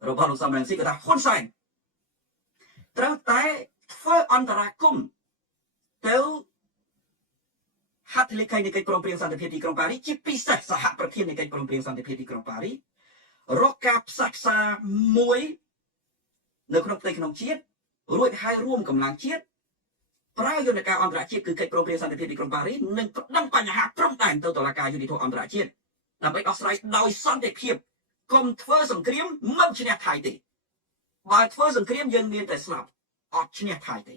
របស់លោកសំរងស៊ីគាត់ថាហ៊ុនសែនត្រូវតែធ្វើអន្តរាគមន៍ទៅហត្ថលេខីនៃកិច្ចព្រមព្រៀងសន្តិភាពទីក្រុងប៉ារីសជាពិសេសសហប្រធាននៃកិច្ចព្រមព្រៀងសន្តិភាពទីក្រុងប៉ារីសរកការផ្សះផ្សាមួយនៅក្នុងផ្ទៃក្នុងជាតិរួចហើយរួមកម្លាំងជាតិប្រើយន្តការអន្តរជាតិគឺកិច្ចព្រមព្រៀងសន្តិភាពទីក្រុងប៉ារីសនិងប្តឹងបញ្ហាព្រំដែនទៅតុលាការយុត្តិធម៌អន្តរជាតិដើម្បីដោះស្រាយដោយសន្តិភាពកុំធ្វើសង្គ្រាមមិនឈ្នះថៃទេបើធ្វើសង្គ្រាមយើងមានតែស្លាប់អត់ឈ្នះថៃទេ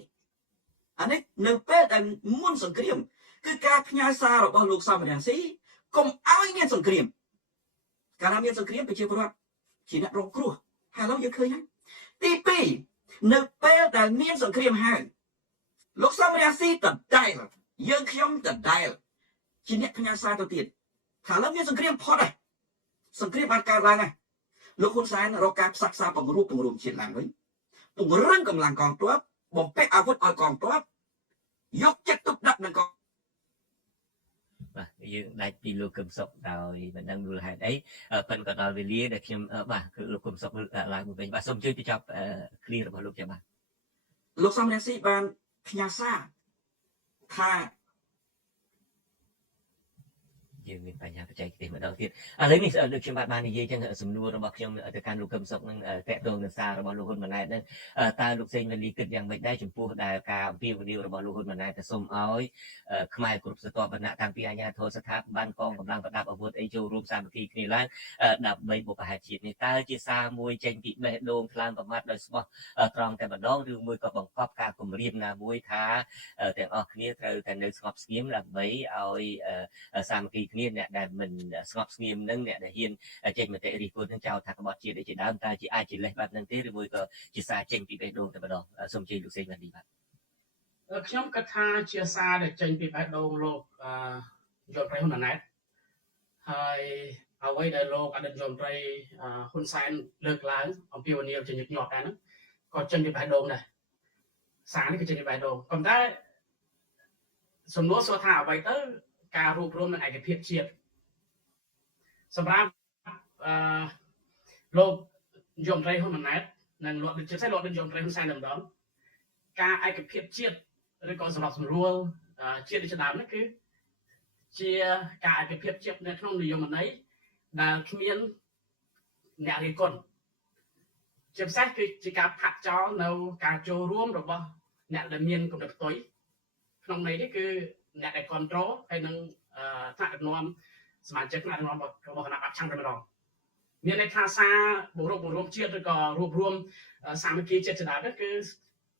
អានេះនៅពេលដែលមុនសង្គ្រាមគឺការផ្ញើសាររបស់លោកសំរងស៊ីកុំឲ្យមានសង្គ្រាមកាលណាមានសង្គ្រាមប្រជាពលរដ្ឋជាអ្នករងគ្រោះហើយឥឡូវយើងឃើញហើយទី2នៅពេលដែលមានសង្គ្រាមហើយលោកសំរងស៊ីដដែលយើងខ្ញុំដដែលជាអ្នកផ្ញើសារទៅទៀតថាឥឡូវមានសង្គ្រាមផុតហើយសង្គ្រាមបានកើតឡើងហើយលោកហ៊ុនសែនរកការផ្សះផ្សាពង្រួមជាតិឡើងវិញពង្រឹងកម្លាំងកងទ័ពបំពាក់អាវុធឲ្យកងទ័ពយកចិត្តទុកដាក់នឹងកងបាទយើងដាច់ពីលោកកឹមសុខដោយមិនដឹងមូលហេតុអីប៉ុន្តែក៏ដល់វេលាដែលខ្ញុំបាទគឺលោកកឹមសុខឡើងមកវិញបាទសូមជួយបញ្ចប់ឃ្លារបស់លោកចាំបាទលោកសំរងស៊ីបានផ្ញើសារថាយើងមានបញ្ហាបច្ចេកទេសម្ដងទៀតឥឡូវនេះដូចខ្ញុំបាននិយាយចឹងសំណួររបស់ខ្ញុំទៅកាន់លោកកឹមសុខនឹងតកតងនឹងសាររបស់លោកហ៊ុនម៉ាណែតនឹងតើលោកសេងវេលីគិតយ៉ាងម៉េចដែរចំពោះដែលការអំពាវនាវរបស់លោកហ៊ុនម៉ាណែតទៅសូមឲ្យខ្មែរគ្រប់ស្រទាប់វណ្ណៈតាំងពីអាជ្ញាធរស្ថាប័នកងកម្លាំងប្រដាប់អាវុធអីចូលរួមសាមគ្គីគ្នាឡើងដើម្បីបុព្វហេតុជាតិនេះតើជាសារមួយចេញពីបេះដូងថ្លើមប្រមាថដោយស្មោះត្រង់តែម្ដងឬមួយក៏បង្កប់ការគម្រាមណាមួយថាទាំងអស់គ្នាត្រូវតែនៅស្ងប់ស្ងៀមដើម្បីឲ្យសាមគ្គីគ្នាអ្នកដែលមិនស្ងប់ស្ងៀមនឹងអ្នកដែលហ៊ានចេញមតិរិះគន់នឹងចោទថាក្បត់ជាតិជាដើមតើជាអាចជាលេសបែបហ្នឹងទេឬមួយក៏ជាសារចេញពីបេះដូងតែម្ដងសូមជឿលោកសេងវណ្ឌីបាទខ្ញុំគិតថាជាសារដែលចេញពីបេះដូងលោកយល់ប្រៃហ៊ុនម៉ាណែតហើយ អ្វីដែលលោកអតីតរដ្ឋមន្ត្រីហ៊ុនសែនលើកឡើងអំពីវនីយជាញឹកញាប់ដែរហ្នឹងក៏ចេញពីបេះដូងដែរសារនេះក៏ចេញពីបេះដូងប៉ុន្តែសំណួរសួរថាអ្វីទៅការរួបរวมនឹងឯកភាពជាតិសម្រាប់លោកយមត្រីហ៊ុនម៉ាណែតនិងលោកដូចជាលោកយមត្រីហ៊ុនសែនម្ដងការឯកភាពជាតិឬក៏សម្រាប់សម្រួលជាតិដូចជាដើមនេះគឺជាការឯកភាពជាតិនៅក្នុងនយោបាយដែលគ្មានអ្នករិះគន់ជាពិសេសគឺជាការផាត់ចោលនៅការចូលរួមរបស់អ្នកដែលមានគំនិតផ្ទុយក្នុងន័យនេះគឺអ្នកដែលគ្រប់គ្រងហើយនឹងថ្នាក់ដឹកនាំសមាជិកថ្នាក់ដឹកនាំរបស់គណៈបព្វឆាំងតែម្ដងមានន័យថាសារបង្រួបជាតិឬក៏រួបរวมសាមគ្គីជាតិជាដើមនេះគឺ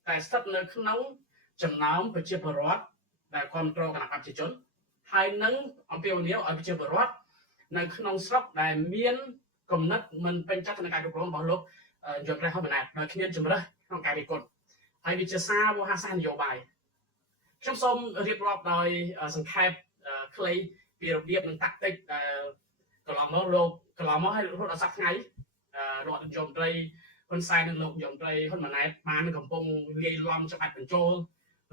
តែស្ថិតនៅក្នុងចំណោមប្រជាពលរដ្ឋដែលគ្រប់គ្រងគណៈបព្វជិជនហើយនឹងអំពាវនាវឲ្យប្រជាពលរដ្ឋនៅក្នុងស្រុកដែលមានគំនិតមិនពេញចិត្តនឹងការគ្រប់គ្រងរបស់លោកយមត្រីហ៊ុនម៉ាណែតដោយគ្មានជំរើសក្នុងការរិះគន់ហើយវាជាសារវោហារសាស្ត្រនយោបាយខ្ញុំសូមរៀបរាប់ដោយសង្ខេបខ្លីពីរបៀបនិងតាក់ទិកដែលកន្លងមកលោកកន្លងមកឲ្យរហូតដល់សប្តាហ៍ថ្ងៃលោកយមត្រីហ៊ុនសែននិងលោកយមត្រីហ៊ុនម៉ាណែតបានកំពុងលាយឡំច្បាច់បញ្ចូល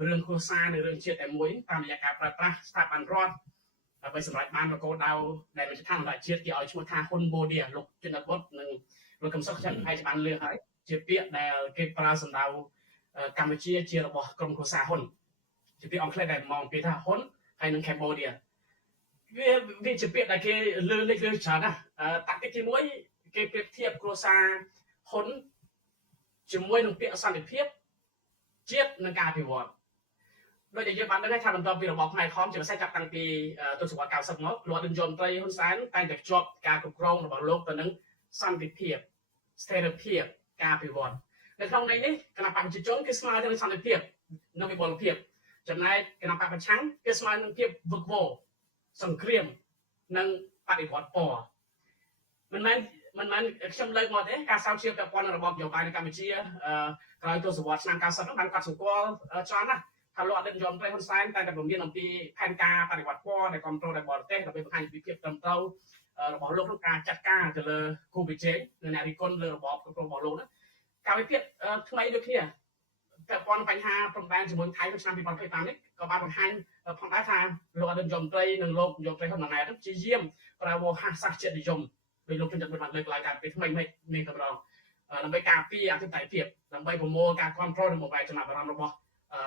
រឿងគ្រួសារនិងរឿងជាតិតែមួយតាមរយៈការប្រើប្រាស់ស្ថាប័នរដ្ឋដើម្បីសម្រេចបានគោលដៅដែលមានស្ថានភាពជាតិគេឲ្យឈ្មោះថាហ៊ុនបូឌីលោកចិនបុតនិងលោកកឹមសុខចាំហើយបានលឺហើយជាពាក្យដែលគេប្រើសម្ដៅកម្ពុជាជារបស់ក្រុមគ្រួសារហ៊ុនជាពាក្យអង់គ្លេសដែលមកពីថាហ៊ុនហើយនិង Cambodia វាជាពាក្យដែលគេលើលេខលើច្រើនណាស់តាក់ទិកជាមួយគេប្រៀបធៀបគ្រួសារហ៊ុនជាមួយនឹងពាក្យសន្តិភាពជាតិនិងការអភិវឌ្ឍដោយដែលយើងបានដឹងថាបន្ទាប់ពីរបបខ្មែរក្រហមជាពិសេសចាប់តាំងពីទសវត្សរ៍90មកលោកយមត្រីហ៊ុនសែនតែងតែភ្ជាប់ការគ្រប់គ្រងរបស់លោកទៅនឹងសន្តិភាពស្ថិរភាពការអភិវឌ្ឍនៅក្នុងន័យនេះគណៈបព្វជិជនគឺស្មើទៅនឹងសន្តិភាពនិងវិបលភាពចំណែកគណៈបព្វប្រឆាំងគឺស្មើនឹងភាពវឹកវរសង្គ្រាមនិងបដិវត្តពណ៌មិនមែនខ្ញុំលើកមកទេការសោកជាពាក់ព័ន្ធនឹងរបបនយោបាយនៅកម្ពុជាក្រោយទសវត្សរ៍ឆ្នាំ90នោះបានកត់សម្គាល់ច្រើនណាស់ថាលោកអតីតនាយករដ្ឋមន្ត្រីហ៊ុនសែនតែតែពមៀនអំពីផែនការបដិវត្តពណ៌ដែលគ្រប់គ្រងដោយបរទេសដើម្បីបង្ហាញពីភាពត្រឹមត្រូវរបស់លោកក្នុងការចាត់ការទៅលើគូប្រជែងនិងអ្នករិះគន់លើរបបគ្រប់គ្រងរបស់លោកណាការវិភាគថ្មីដូចគ្នាពាក់ព័ន្ធបញ្ហាព្រំដែនជាមួយថៃក្នុងឆ្នាំ2025នេះក៏បានបង្ហាញផងដែរថាលោកអតីតនាយករដ្ឋមន្ត្រីនិងលោកនាយករដ្ឋមន្ត្រីហ៊ុនម៉ាណែតជាយាមប្រើវោហារសាស្ត្រជាតិនិយមដោយលោកជំនិតបានលើកឡើងកាលពីថ្មីនេះតែម្ដងដើម្បីការពារអធិបតេយ្យភាពដើម្បីប្រមូលការគ្រប់គ្រងនិងបង្វែរចំណាប់អារម្មណ៍របស់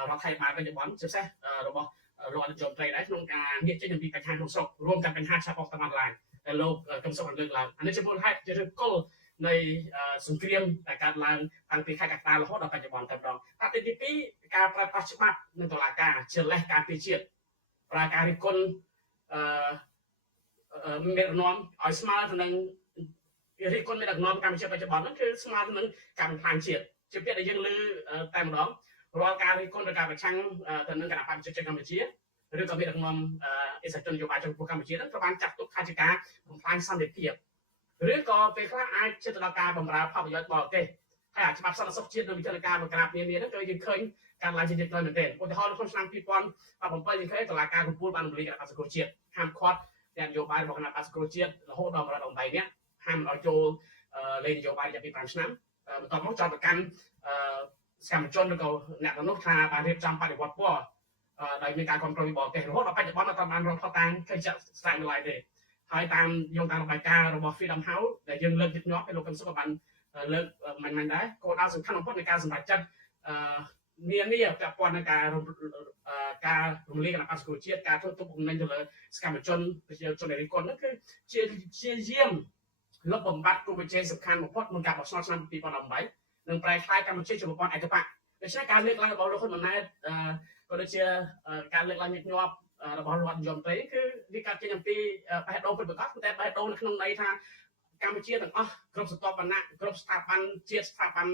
រដ្ឋថៃបានបច្ចុប្បន្នជាពិសេសរបស់លោកអតីតនាយករដ្ឋមន្ត្រីដែរក្នុងការងាកចេញអំពីបញ្ហាក្នុងស្រុករួមទាំងបញ្ហាឆាប់អស់តាមអនឡាញដែលលោកកឹមសុខបានលើកឡើងអានេះជាមូលហេតុជាឫសគល់នៃសង្គ្រាមដែលកើតឡើងតាំងពីខែកក្កដារហូតដល់បច្ចុប្បន្នតែម្ដងតែទី2ការប្រើប្រាស់ច្បាប់និងតុលាការជាលេសការពារជាតិប្រើការរិះគន់មេដឹកនាំឲ្យស្មើទៅនឹងរិះគន់មេដឹកនាំកម្ពុជាបច្ចុប្បន្នហ្នឹងគឺស្មើទៅនឹងការបំផ្លាញជាតិជាពាក្យដែលយើងឮតែម្ដងរាល់ការរិះគន់ឬការប្រឆាំងទៅនឹងគណៈបព្វជិជនកម្ពុជាឬក៏មេដឹកនាំអេសជននយោបាយចំពោះកម្ពុជាហ្នឹងត្រូវបានចាត់ទុកថាជាការបំផ្លាញសន្តិភាពឬក៏ពេលខ្លះអាចជាទៅដល់ការបម្រើផលប្រយោជន៍បរទេសហើយច្បាប់សន្តិសុខជាតិនិងវិធានការបង្ក្រាបនានាហ្នឹងគឺយើងឃើញការឡើងជានិច្ចមែនទែនឧទាហរណ៍នៅក្នុងឆ្នាំ2017យើងឃើញតុលាការកំពូលបានរំលាយគណៈបក្សសង្គ្រោះជាតិហាមឃាត់អ្នកនយោបាយរបស់គណៈបក្សសង្គ្រោះជាតិរហូតដល់118នាក់ហាមឲ្យចូលលេងនយោបាយរយៈពេល5ឆ្នាំបន្ទាប់មកចោទប្រកាន់សកម្មជនឬក៏អ្នកទាំងនោះថាបានរៀបចំបដិវត្តពណ៌ដោយមានការគ្រប់គ្រងពីបរទេសរហូតដល់បច្ចុប្បន្នអត់បានរកផុសតាំងឃើញចាក់ស្ដែងឡើយទេហើយតាមយោងតាមរបាយការណ៍របស់ Freedom House ដែលយើងលើកយកឲ្យលោកកឹមសុខបានលើកមិនដែរគោលដៅសំខាន់បំផុតនៃការសម្រេចចិត្តនានាពាក់ព័ន្ធនឹងការរំលាយគណៈបក្សសង្គ្រោះជាតិការធ្វើទុកបុកម្នេញទៅលើសកម្មជនប្រជាជនរិះគន់នោះគឺជាយាមលុបបំបាត់គោលប្រជែងសំខាន់បំផុតមុនការបោះឆ្នោតឆ្នាំ2018និងប្រែក្លាយកម្ពុជាជាប្រព័ន្ធឯកបកដូច្នេះការលើកឡើងរបស់លោកហ៊ុនម៉ាណែតក៏ដូចជាការលើកឡើងញឹកញាប់របស់រដ្ឋនាយករដ្ឋមន្ត្រីគឺវាកាត់ចេញអំពីបេះដូងពិតប្រាកដតែបេះដូងនៅក្នុងន័យថាកម្ពុជាទាំងអស់គ្រប់ស្ថាប័នគ្រប់ស្ថាប័នជាតិស្ថាប័ន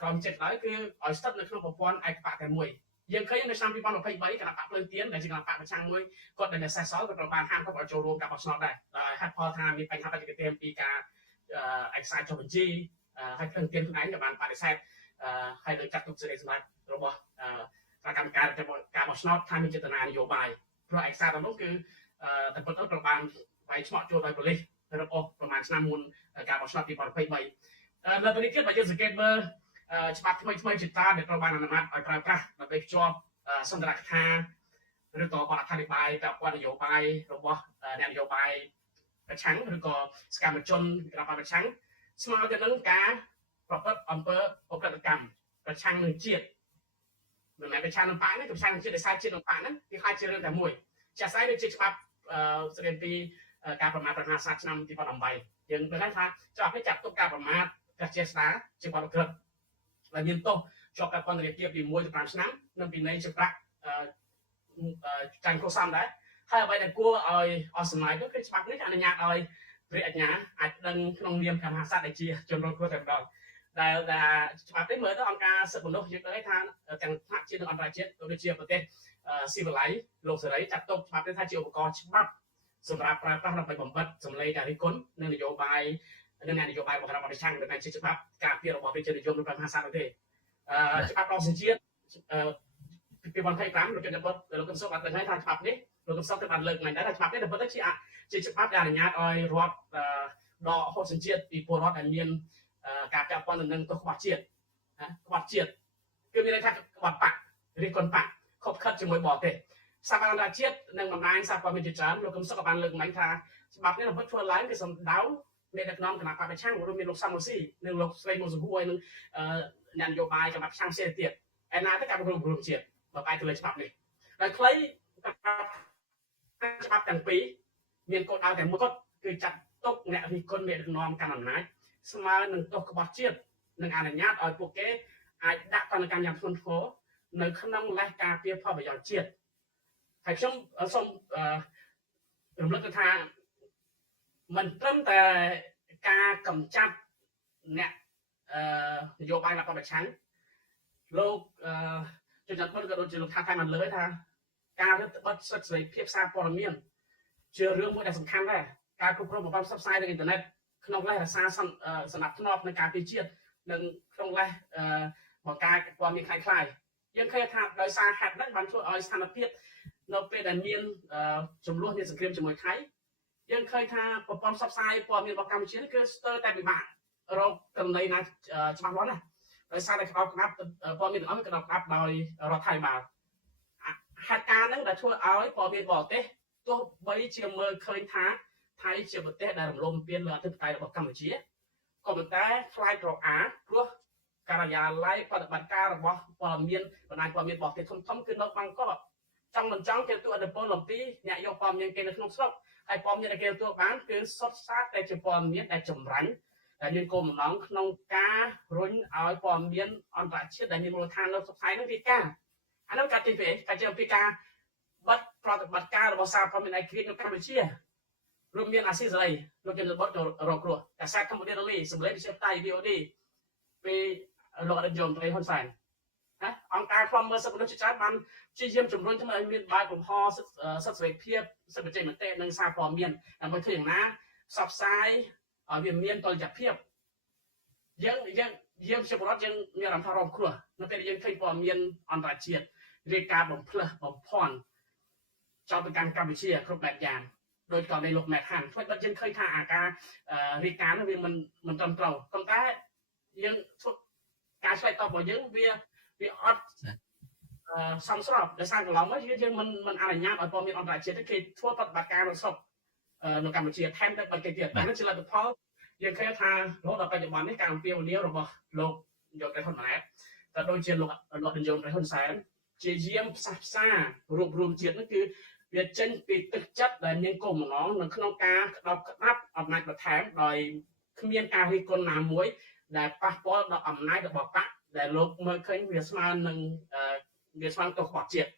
ក្រមជាតិឡើយគឺឲ្យស្ថិតនៅក្នុងប្រព័ន្ធឯកបកតែមួយយើងឃើញនៅឆ្នាំ2023គណៈបកភ្លើងទៀនដែលជាគណៈបកប្រឆាំងមួយគាត់ដែលសេសសល់ក៏ត្រូវបានហាមគាត់ឲ្យចូលរួមការបោះឆ្នោតដែរដោយហេតុផលថាមានបញ្ហាបច្ចេកទេសអំពីការឯកសារចុះបញ្ជីហើយភ្លើងទៀនខ្លួនឯងក៏បានបដិសេធហើយនឹងចាត់ទុកសេរីសម្រាប់របស់គណៈកម្មការការបោះឆ្នោតថាមានចេតនានយោបាយព្រោះឯកសារទាំងនោះគឺតែពិតទៅត្រូវបានវាយឆ្មក់ចូលដោយប៉ូលីស របស់ប្រមាណឆ្នាំមុនការបោះឆ្នោត2023នៅពេលនេះទៀតបើយើងសង្កេតមើលច្បាប់ថ្មីជាច្រើនដែលត្រូវបានអនុម័តឲ្យប្រើប្រាស់ដើម្បីភ្ជាប់សន្ទរកថាឬក៏បទអត្ថាធិប្បាយពាក់ព័ន្ធនយោបាយរបស់អ្នកនយោបាយប្រឆាំងឬក៏សកម្មជនគណៈបកប្រឆាំងស្មើទៅនឹងការប្រព្រឹត្តអំពើអក្រិតកម្មប្រឆាំងនឹងជាតិមិនមែនប្រឆាំងនឹងបកទេប្រឆាំងនឹងជាតិដោយសារជាតិនឹងបកហ្នឹងវាខ្លាចជារឿងតែមួយជាក់ស្ដែងដូចជាច្បាប់ស្តីពីការប្រមាថព្រះមហាក្សត្រឆ្នាំ2008យើងដឹងថាច្បាប់នេះចាត់ទុកការប្រមាថព្រះជាស្ដាជាបទអក្រិតដែលមានទោសជាប់ការពន្ធនាគារពី1ទៅ5ឆ្នាំនិងពិន័យចម្រាក់ចាញ់កុសលដែរហើយអ្វីដែលគួរឲ្យអស់សម័យនោះគឺច្បាប់នេះអនុញ្ញាតឲ្យព្រះអញ្ញាអាចដឹងក្នុងនាមព្រះមហាក្សត្រដែលជាជនរងគ្រោះតែម្ដងដែលច្បាប់នេះមើលទៅអង្គការសិទ្ធិមនុស្សយើងដឹងថាទាំងថ្នាក់ជាតិនិងអន្តរជាតិដូចជាប្រទេសស៊ីវិល័យលោកសេរីចាត់ទុកច្បាប់នេះថាជាឧបករណ៍ច្បាប់សម្រាប់ប្រើប្រាស់ដើម្បីបំបិទសម្លេងការរិះគន់និងនយោបាយនិងនយោបាយរបស់រដ្ឋប្រឆាំងដែលជាច្បាប់ការពាររបស់ប្រជាជននិងព្រះមហាក្សត្រនោះទេច្បាប់របស់ជាតិពី2025លោកជនបទលោកកឹមសុខបានដឹងហើយថាច្បាប់នេះលោកកឹមសុខក៏បានលើកឡើងដែរថាច្បាប់នេះពិតទៅជាច្បាប់ដែលអនុញ្ញាតឲ្យរដ្ឋដកហូតសញ្ជាតិពីពលរដ្ឋដែលមានការពាក់ព័ន្ធនឹងទោសក្បត់ជាតិក្បត់ជាតិគឺមានន័យថាក្បត់បករិះគន់បកខົບខិតជាមួយបរទេសសហព័ន្ធអន្តរជាតិនិងបណ្ដាញសហព័ន្ធមានជាច្រើនលោកកឹមសុខក៏បានលើកឡើងថាច្បាប់នេះពិតធ្វើឡើងគឺសំដៅមេដឹកនាំគណៈបកប្រឆាំងរួមមានលោកសំរងស៊ីនិងលោកស្រីមុនសុភួយនិងអ្នកនយោបាយគណៈប្រឆាំងផ្សេងទៀតឯណាទៅការប្រគំជាតិបើបែរទៅលើច្បាប់នេះដោយខ្លីច្បាប់ទាំងពីរមានគោលដៅតែមួយគត់គឺចាត់ទុកអ្នករិះគន់មេដឹកនាំកាន់អំណាចស្មើនឹងទោសក្បត់ជាតិនិងអនុញ្ញាតឲ្យពួកគេអាចដាក់ទណ្ឌកម្មយ៉ាងធ្ងន់ធ្ងរនៅក្នុងលេសការពារផលប្រយោជន៍ជាតិហើយខ្ញុំសូមរំលឹកទៅថាមិនត្រឹមតែការកម្ចាត់អ្នកនយោបាយរបស់ប្រឆាំងលោកជនជាតិបុនក៏ដូចជាលោកថាថៃបានលើកថាការរឹតបន្តឹងសិទ្ធិសេរីភាពសារព័ត៌មានជារឿងមួយដែលសំខាន់ដែរការគ្រប់គ្រងប្រព័ន្ធផ្សព្វផ្សាយលើអ៊ីនធឺណិតក្នុងលេសរក្សាសណ្ដាប់ធ្នាប់នៃការពារជាតិនិងក្នុងលេសបង្ការព័ត៌មានคล้ายៗយើងឃើញថាដោយសារហេតុហ្នឹងបានធ្វើឲ្យស្ថានភាពនៅពេលដែលមានចំនួននៃសង្គ្រាមជាមួយថៃយើងឃើញថាប្រព័ន្ធផ្សព្វផ្សាយព័ត៌មានរបស់កម្ពុជាគឺស្ទើរតែពិបាករកករណីណាច្បាស់លាស់ណាដោយសារតែក្បោបក្បាប់ព័ត៌មានទាំងអស់មានក្បោបក្បាប់ដោយរដ្ឋថៃបាលហេតុការណ៍ហ្នឹងដែលធ្វើឲ្យព័ត៌មានបរទេសទោះបីជាមើលឃើញថាថៃជាប្រទេសដែលរំលោភបំពានលើអធិបតេយ្យរបស់កម្ពុជាក៏ប៉ុន្តែខ្លាចរអាព្រោះការិយាល័យបដិបត្តិការរបស់ព័ត៌មានបណ្ដាញព័ត៌មានបរទេសធំៗគឺនៅបាងកកចង់មិនចង់គេទូអធិពលអំពីអ្នកយកព័ត៌មានគេនៅក្នុងស្រុកហើយព័ត៌មានដែលគេទទួលបានគឺសុទ្ធសាធតែជាព័ត៌មានដែលចម្រាញ់ដែលមានគោលបំណងក្នុងការរុញឲ្យព័ត៌មានអន្តរជាតិដែលមានមូលដ្ឋាននៅស្ថានភាពរាជការអានោះកាត់ចេញពីកាត់ចេញពីការបិទប្រតិបត្តិការរបស់សារព័ត៌មានឯករាជ្យនៅកម្ពុជារួមមានអាស៊ីសេរីលោកជនបទរងគ្រោះកាសែតកម្ពុជារលីសម្លេងវិទ្យុតៃ VOD ពីលោកអនុយមត្រីហ៊ុនសែនណាអង្គការខ្លំមើលសិទ្ធិមនុស្សជាច្រើនបានព្យាយាមជំរុញធ្វើឲ្យមានបែបកំហសិទ្ធិសេរីភាពសិទ្ធិបច្ចេកមតិនិងសារព័ត៌មានដើម្បីធ្វើយ៉ាងណាផ្សព្វផ្សាយឲ្យវាមានតុល្យភាពយើងជាពលរដ្ឋយើងមានអារម្មណ៍ថារងគ្រោះនៅពេលយើងឃើញព័ត៌មានអន្តរជាតិរាយការណ៍បំផ្លើសបំភាន់ចោទទៅកាន់កម្ពុជាគ្រប់បែបយ៉ាងដោយករណីលោកម៉ែតហានធ្វើឲ្យយើងឃើញថាអាការរាយការណ៍នោះវាមិនត្រឹមត្រូវប៉ុន្តែយើងការឆ្លើយតបរបស់យើងវាអត់សមស្របដោយសារកន្លងមកយើងមិនអនុញ្ញាតឲ្យព័ត៌មានអន្តរជាតិគេធ្វើប្រតិបត្តិការនៅស្រុកនៅកម្ពុជាថែមទាំងបាត់គេទៀតតែនេះជាលទ្ធផលយើងឃើញថារហូតដល់បច្ចុប្បន្ននេះការអំពាវនាវរបស់លោកយកតែហ៊ុនម៉ាណែតក៏ដូចជាលោកនាយករដ្ឋមន្ត្រីហ៊ុនសែនជាយាមផ្សះផ្សារួបរวมជាតិនោះគឺវាចេញពីទឹកចិត្តដែលមានគោលបំណងនៅក្នុងការក្តោបក្តាប់អំណាចបន្ថែមដោយគ្មានការរិះគន់ណាមួយដែលប៉ះពាល់ដល់អំណាចរបស់បកដែលលោកមើលឃើញវាស្មើនឹងវាស្មើទោសក្បត់ជាតិ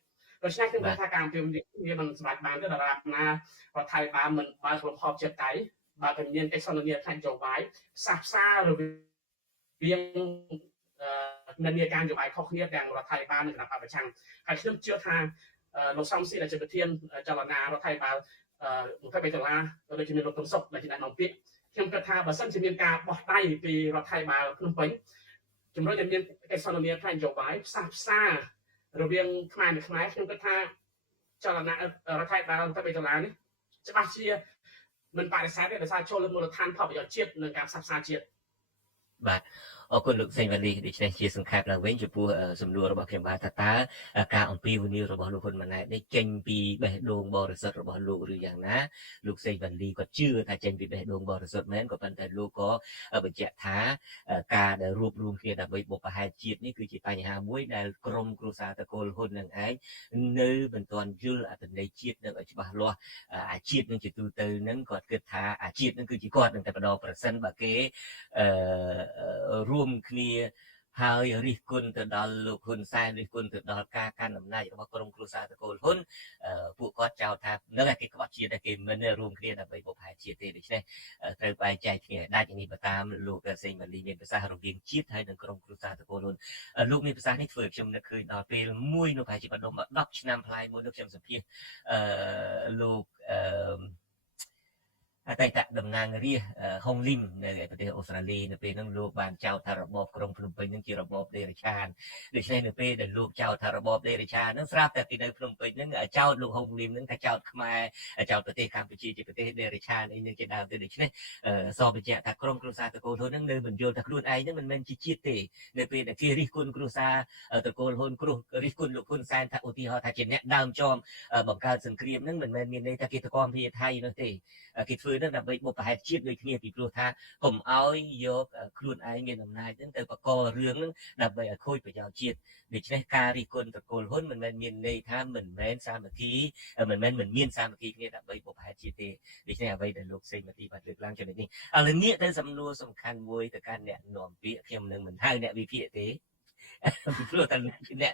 ដូច្នេះគឺថាការអំពាវនាវវាមិនសម្រេចបានទេដល់ណារដ្ឋថៃបានមិនបើកលំហចិត្តដៃបើតែមានកិច្ចសន្ទនាផ្នែកនយោបាយផ្សះផ្សាររវាងនិន្នាការនយោបាយខុសគ្នាទាំងរដ្ឋថៃបាននិងគណៈបកប្រឆាំងហើយខ្ញុំជឿថាលោកសំស៊ីដែលជាប្រធានចលនារដ្ឋថៃបាន23ដុល្លារក៏ដូចជាមានលោកកឹមសុខដែលជាអ្នកនាំពាក្យខ្ញុំគិតថាបើសិនជាមានការបោះដៃពីរដ្ឋថៃបានភ្នំពេញជំរុញឲ្យមានកិច្ចសន្ទនាផ្នែកនយោបាយផ្សះផ្សារវាងខ្មែរខ្ញុំគិតថាចលនារដ្ឋថៃបាន23ដុល្លារនេះច្បាស់ជា មិនបដិសេធទេដោយសារចូលលើមូលដ្ឋានផលប្រយោជន៍ជាតិនិងការផ្សះផ្សាជាតិ បាទអរគុណលោកសេងវ៉ាលីដូច្នេះជាសង្ខេបឡើងវិញចំពោះសំណួររបស់ខ្ញុំបាទថាតើការអំពាវនាវរបស់លោកហ៊ុនម៉ាណែតនេះចេញពីបេះដូងបរិសុទ្ធរបស់លោកឬយ៉ាងណាលោកសេងវ៉ាលីគាត់ជឿថាចេញពីបេះដូងបរិសុទ្ធមែនក៏ប៉ុន្តែលោកក៏បញ្ជាក់ថាការដែលរួបរวมគ្នាដើម្បីបុព្វហេតុជាតិនេះគឺជាបញ្ហាមួយដែលក្រមគ្រួសារតកូលហ៊ុននឹងឯងនៅមិនទាន់យល់អត្ថន័យជាតិនឹងឲ្យច្បាស់លាស់អាជាតិនឹងជាទូទៅនឹងគាត់គិតថាអាជាតិនឹងគឺជាគាត់នឹងតែម្ដងប្រសិនបើគេរួមគ្នាហើយរិះគន់ទៅដល់លោកហ៊ុនសែនរិះគន់ទៅដល់ការកាន់អំណាចរបស់ក្រុមគ្រួសារតកូលហ៊ុនពួកគាត់ចោទថានៅតែគេក្បត់ជាតិតែគេមិនរួមគ្នាដើម្បីបុព្វហេតុជាតិទេដូច្នេះត្រូវបែងចែកគ្នាដាច់នេះបើតាមលោកសេងម៉ាលីមានប្រសាសន៍រវាងជាតិហើយនិងក្រុមគ្រួសារតកូលហ៊ុនលោកមានប្រសាសន៍នេះធ្វើឲ្យខ្ញុំនឹកឃើញដល់ពេលមួយនៅប្រហែលជាបណ្ដុំ10ឆ្នាំផ្លាយមួយនៅខ្ញុំសម្ភាសលោកអតីតតំណាងរាស្ត្រហុងលីមនៅប្រទេសអូស្ត្រាលីនៅពេលហ្នឹងលោកបានចោទថារបបក្រុងភ្នំពេញនឹងជារបបដេរឆានដូច្នេះនៅពេលដែលលោកចោទថារបបដេរឆានហ្នឹងស្រាប់តែពីនៅភ្នំពេញហ្នឹងចោទលោកហុងលីមហ្នឹងថាចោទខ្មែរចោទប្រទេសកម្ពុជាជាប្រទេសដេរឆានអីនឹងជាដើមទៅដូច្នេះសបញ្ជាក់ថាក្រុមគ្រួសារតកូលហ៊ុនហ្នឹងនៅមិនយល់ថាខ្លួនឯងហ្នឹងមិនមែនជាជាតិទេនៅពេលដែលគេរិះគន់គ្រួសារតកូលហ៊ុនរិះគន់លោកហ៊ុនសែនថាឧទាហរណ៍ថាជាអ្នកដើមចមបង្កើតសង្គ្រាមហ្នឹងមិនមែនមានន័យថាគេតកមភាថៃនោះទេគេធ្វើនឹងដើម្បីបុព្វហេតុជាតិដូចគ្នាពីព្រោះថាកុំឲ្យយកខ្លួនឯងមានអំណាចនឹងទៅបកករឿងនឹងដើម្បីឲ្យខូចប្រយោជន៍ជាតិដូច្នេះការរិះគន់តកូលហ៊ុនមិនមែនមានន័យថាមិនមែនសាមគ្គីមិនមែនមិនមានសាមគ្គីគ្នាដើម្បីបុព្វហេតុជាតិទេដូច្នេះអ្វីដែលលោកសេងមទីបានលើកឡើងចំណុចនេះឥឡូវងាកទៅសំណួរសំខាន់មួយទៅកាន់អ្នកនាំពាក្យខ្ញុំនឹងមិនហៅអ្នកវិភាគទេពីព្រោះតែអ្នក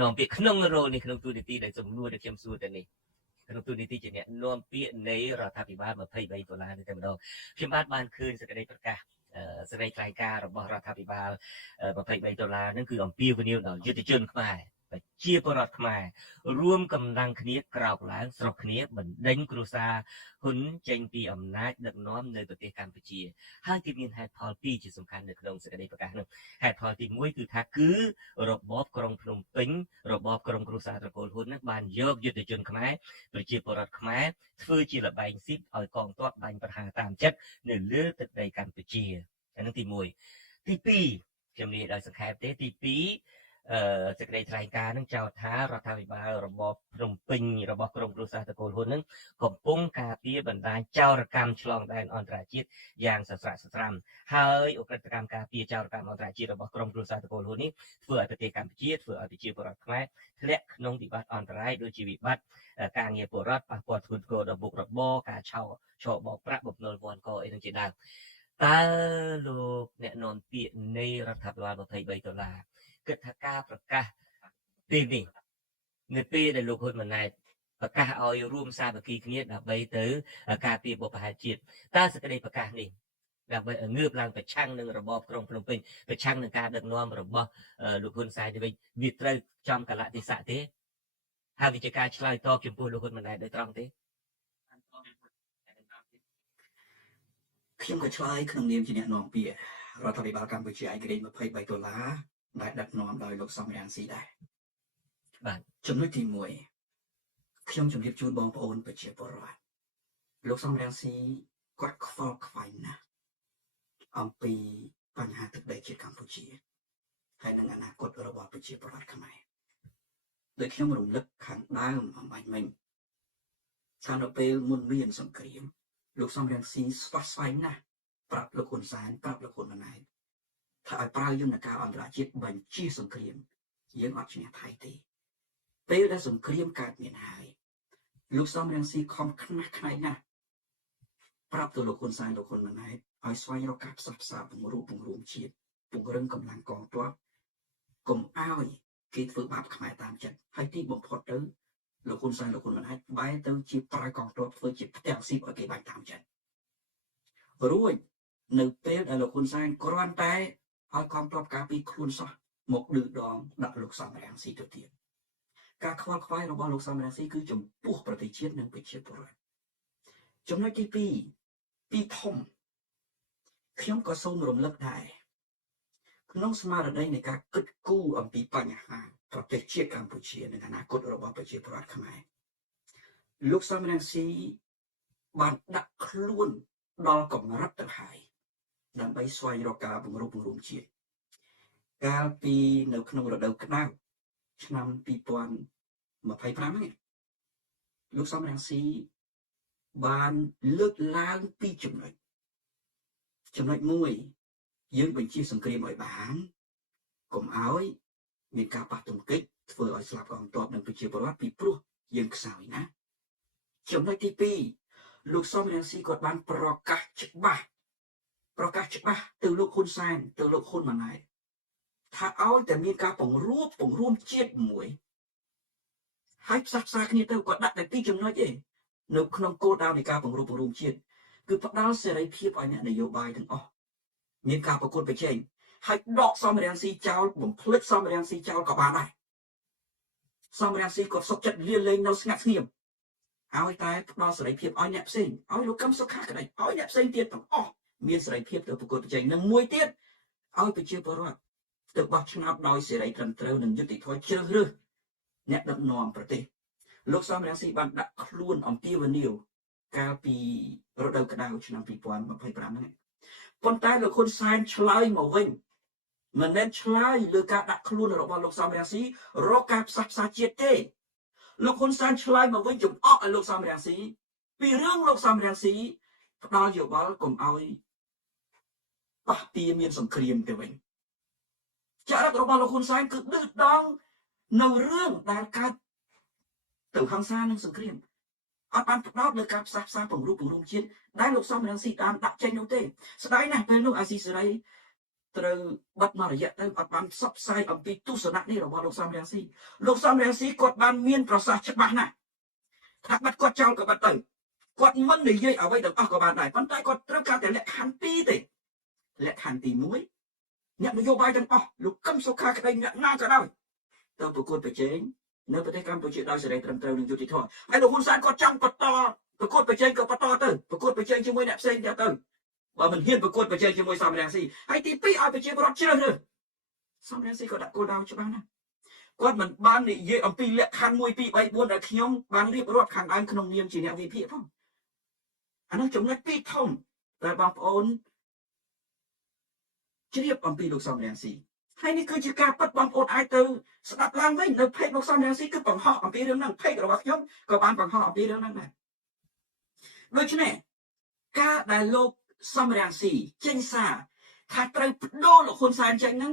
នាំពាក្យក្នុងរោនេះក្នុងទូនីតិដែលសំណួរដែលខ្ញុំសួរទៅនេះក្នុងទូនីតិជាអ្នកនាំពាក្យនៃរដ្ឋាភិបាល$23នេះតែម្ដងខ្ញុំបានឃើញសេចក្តីប្រកាសសេចក្តីថ្លែងការណ៍របស់រដ្ឋាភិបាល$23ហ្នឹងគឺអំពាវនាវដល់យុទ្ធជនខ្មែរប្រជាពលរដ្ឋខ្មែររួមកម្លាំងគ្នាក្រោកឡើងស្រុកគ្នាបណ្ដេញគ្រួសារហ៊ុនចេញពីអំណាចដឹកនាំនៅប្រទេសកម្ពុជាហើយគេមានហេតុផលពីរជាសំខាន់នៅក្នុងសេចក្តីប្រកាសនោះហេតុផលទី1គឺថាគឺរបបក្រុងភ្នំពេញរបបក្រុងគ្រួសារតកូលហ៊ុននឹងបានយកយុទ្ធជនខ្មែរប្រជាពលរដ្ឋខ្មែរធ្វើជាលបែងស៊ីបឲ្យកងទ័ពបាញ់ប្រហារតាមចិត្តនៅលើទឹកដីកម្ពុជាអានោះទី1ទី2ខ្ញុំនិយាយដោយសង្ខេបទេទី2សេចក្តីថ្លែងការណ៍នឹងចោទថារដ្ឋាភិបាលរបបភ្នំពេញរបស់ក្រុមគ្រួសារតកូលហ៊ុននឹងកំពុងការពារបណ្ដាញចោរកម្មឆ្លងដែនអន្តរជាតិយ៉ាងសស្រាក់សស្រាំហើយអ ுக ្រិតកម្មការពារចោរកម្មអន្តរជាតិរបស់ក្រុមគ្រួសារតកូលហ៊ុននេះធ្វើឲ្យប្រទេសកម្ពុជាធ្វើឲ្យប្រជាពលរដ្ឋខ្មែរធ្លាក់ក្នុងវិបត្តិអន្តរាយដូចជាវិបត្តិការងារពលរដ្ឋប៉ះពាល់ធ្ងន់ធ្ងរដល់មុខរបរការឆោបោកប្រាក់បំណុលវ័នកអីនឹងជាដើមតើលោកអ្នកនាំពាក្យនៃរដ្ឋាភិបាល$23គិតថាការប្រកាសពេលនេះនៅពេលដែលលោកហ៊ុនម៉ាណែតប្រកាសឲ្យរួមសាមគ្គីគ្នាដើម្បីទៅការពារបុព្វហេតុជាតិតើសេចក្តីប្រកាសនេះដើម្បីឲ្យងើបឡើងប្រឆាំងនឹងរបបក្រុងភ្នំពេញប្រឆាំងនឹងការដឹកនាំរបស់លោកហ៊ុនសែនទៅវិញវាត្រូវចំកលៈទេសៈទេហើយវាជាការឆ្លើយតបចំពោះលោកហ៊ុនម៉ាណែតដោយត្រង់ទេខ្ញុំក៏ឆ្លើយក្នុងនាមជាអ្នកនាំពាក្យរដ្ឋាភិបាលកម្ពុជាឯករាជ្យ$23ដែលដឹកនាំដោយលោកសំរងស៊ីដែរបាទចំណុចទី1ខ្ញុំជម្រាបជូនបងប្អូនប្រជាពលរដ្ឋលោកសំរងស៊ីគាត់ខ្វល់ខ្វាយណាស់អំពីបញ្ហាទឹកដីជាតិកម្ពុជាហើយនឹងអនាគតរបស់ប្រជាពលរដ្ឋខ្មែរដោយខ្ញុំរំលឹកខាងដើមអំបញ្ញមិញថានៅពេលមុនមានសង្គ្រាមលោកសំរងស៊ីស្វះស្វែងណាស់ប្រាប់លោកហ៊ុនសែនប្រាប់លោកហ៊ុនម៉ាណែតថាឲ្យប្រើយន្តការអន្តរជាតិបញ្ជាសង្គ្រាមយើងអត់ឈ្នះថៃទេពេលដែលសង្គ្រាមកើតមានហើយលោកសំរងស៊ីខំខ្នះខ្នែងណាស់ប្រាប់ទៅលោកហ៊ុនសែនលោកហ៊ុនម៉ាណែតឲ្យស្វែងរកការផ្សះផ្សាពង្រួមជាតិពង្រឹងកម្លាំងកងទ័ពកុំឲ្យគេធ្វើបាបខ្មែរតាមចិត្តហើយទីបំផុតទៅលោកហ៊ុនសែនលោកហ៊ុនម៉ាណែតបែរទៅជាប្រើកងទ័ពធ្វើជាផ្ទាំងស៊ីបឲ្យគេបាញ់តាមចិត្តរួចនៅពេលដែលលោកហ៊ុនសែនគ្រាន់តែឲ្យកងទ័ពការពារខ្លួនសោះមកឌឺដងដាក់លោកសំរងស៊ីទៅទៀតការខ្វល់ខ្វាយរបស់លោកសំរងស៊ីគឺចំពោះប្រទេសជាតិនិងប្រជាពលរដ្ឋចំណុចទី2ពីធំខ្ញុំក៏សូមរំលឹកដែរក្នុងស្មារតីនៃការគិតគូរអំពីបញ្ហាប្រទេសជាតិកម្ពុជានិងអនាគតរបស់ប្រជាពលរដ្ឋខ្មែរលោកសំរងស៊ី បានដាក់ខ្លួនដល់កម្រិតទៅហើយដើម្បីស្វែងរកការបង្រួបបង្រួមជាតិកាលពីនៅក្នុងរដូវក្តៅឆ្នាំ2025នេះលោកសំរងស៊ីបានលើកឡើងពីចំណុចមួយយើងបញ្ជាសង្គ្រាមឲ្យបានកុំឲ្យមានការប៉ះទង្គិចធ្វើឲ្យស្លាប់កងទ័ពនិងប្រជាពលរដ្ឋពីព្រោះយើងខ្សោយណាចំណុចទី2លោកសំរងស៊ីគាត់បានប្រកាសច្បាស់ទៅលោកហ៊ុនសែនទៅលោកហ៊ុនម៉ាណែតថាឲ្យតែមានការបង្រួមជាតិមួយហើយផ្សះផ្សាគ្នាទៅគាត់ដាក់តែ2ចំណុចទេនៅក្នុងគោលដៅនៃការបង្រួមជាតិគឺផ្ដល់សេរីភាពឲ្យអ្នកនយោបាយទាំងអស់មានការប្រកួតប្រជែងហើយដកសំរងស៊ីចោលបំភ្លេចសំរងស៊ីចោលក៏បានដែរសំរងស៊ីគាត់សុខចិត្តលាលែងនៅស្ងាត់ស្ងៀមឲ្យតែផ្ដល់សេរីភាពឲ្យអ្នកផ្សេងឲ្យលោកកឹមសុខាក្តីឲ្យអ្នកផ្សេងទៀតទាំងអស់មានសេរីភាពទៅប្រកួតប្រជែងនិងមួយទៀតឲ្យប្រជាពលរដ្ឋទៅបោះឆ្នោតដោយសេរីត្រឹមត្រូវនិងយុត្តិធម៌ជ្រើសរើសអ្នកដឹកនាំប្រទេសលោកសំរងស៊ីបានដាក់ខ្លួនអំពាវនាវកាលពីរដូវក្តៅឆ្នាំ2025ហ្នឹងប៉ុន្តែលោកហ៊ុនសែនឆ្លើយមកវិញមិនមែនឆ្លើយលើការដាក់ខ្លួនរបស់លោកសំរងស៊ីរកការផ្សះផ្សាជាតិទេលោកហ៊ុនសែនឆ្លើយមកវិញចំអកឲ្យលោកសំរងស៊ីពីរឿងលោកសំរងស៊ីផ្ដល់យោបល់កុំឲ្យប៉ះពាល់មានសង្គ្រាមទៅវិញចរិតរបស់លោកហ៊ុនសែនគឺឌឺដងនៅរឿងដែលកើតទៅហិង្សានិងសង្គ្រាមអត់បានផ្ដោតលើការផ្សះផ្សាបង្រួបបង្រួមជាតិដែលលោកសំរងស៊ីតាមដាក់ចេញនោះទេស្ដាយណាស់ពេលនោះអាស៊ីសេរីត្រូវបាត់មករយៈទៅអត់បានផ្សព្វផ្សាយអំពីទស្សនៈនេះរបស់លោកសំរងស៊ីគាត់បានមានប្រសាសន៍ច្បាស់ណាស់ថាបាត់គាត់ចោលក៏បាត់ទៅគាត់មិននិយាយអ្វីទាំងអស់ក៏បានដែរប៉ុន្តែគាត់ត្រូវការតែលក្ខខណ្ឌ2ទេលក្ខខណ្ឌទី1អ្នកនយោបាយទាំងអស់លោកកឹមសុខាក្តីអ្នកណាក៏ដោយទៅប្រកួតប្រជែងនៅប្រទេសកម្ពុជាដោយសេរីត្រឹមត្រូវនិងយុត្តិធម៌ហើយលោកហ៊ុនសែនគាត់ចង់បន្តប្រកួតប្រជែងក៏បន្តទៅប្រកួតប្រជែងជាមួយអ្នកផ្សេងទៀតទៅបើមិនហ៊ានប្រកួតប្រជែងជាមួយសំរងស៊ីហើយទី2ឲ្យប្រជាពលរដ្ឋជ្រើសរើសសំរងស៊ីក៏ដាក់គោលដៅច្បាស់ណាស់គាត់មិនបាននិយាយអំពីលក្ខខណ្ឌ1 2 3 4ដែលខ្ញុំបានរៀបរាប់ខាងដើមក្នុងនាមជាអ្នកវិភាគផងអានោះចំណុច2ធំដែលបងប្អូនជ្រាបអំពីលោកសំរងស៊ីហើយនេះគឺជាការប៉ັດបងប្អូនអាចទៅស្ដាប់ឡើងវិញនៅเพจលោកសំរងស៊ីគឺបង្ហោះអំពីរឿងហ្នឹងเพจរបស់ខ្ញុំក៏បានបង្ហោះអំពីរឿងហ្នឹងដែរដូច្នេះការដែលលោកសំរងស៊ីចេញសារថាត្រូវបដូរលោកហ៊ុនសែនចេញហ្នឹង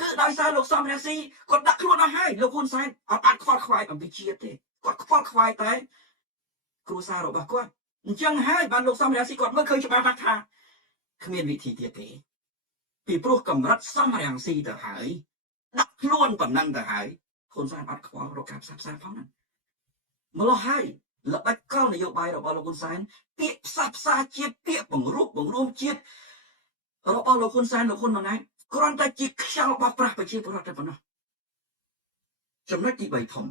គឺដោយសារលោកសំរងស៊ីគាត់ដាក់ខ្លួនអស់ហើយលោកហ៊ុនសែនអត់អាចខ្វល់ខ្វាយអំពីជាតិទេគាត់ខ្វល់ខ្វាយតែគ្រួសាររបស់គាត់អញ្ចឹងហើយបានលោកសំរងស៊ីគាត់មើលឃើញច្បាស់ថាគ្មានវិធីទៀតទេពីព្រោះកម្រិតសំរងស៊ីទៅហើយដាក់ខ្លួនប៉ុណ្ណឹងទៅហើយហ៊ុនសែនអត់ខ្វល់រកការផ្សះផ្សាផងណាម្ល៉េះហើយល្បិចកលនយោបាយរបស់លោកហ៊ុនសែនពាក្យផ្សះផ្សាជាតិពាក្យបង្រួមជាតិរបស់លោកហ៊ុនសែនលោកហ៊ុនម៉ាណែតគ្រាន់តែជាខ្យល់បោះប្រាស់ប្រជាពលរដ្ឋតែប៉ុណ្ណោះចំណុចទី3ធំ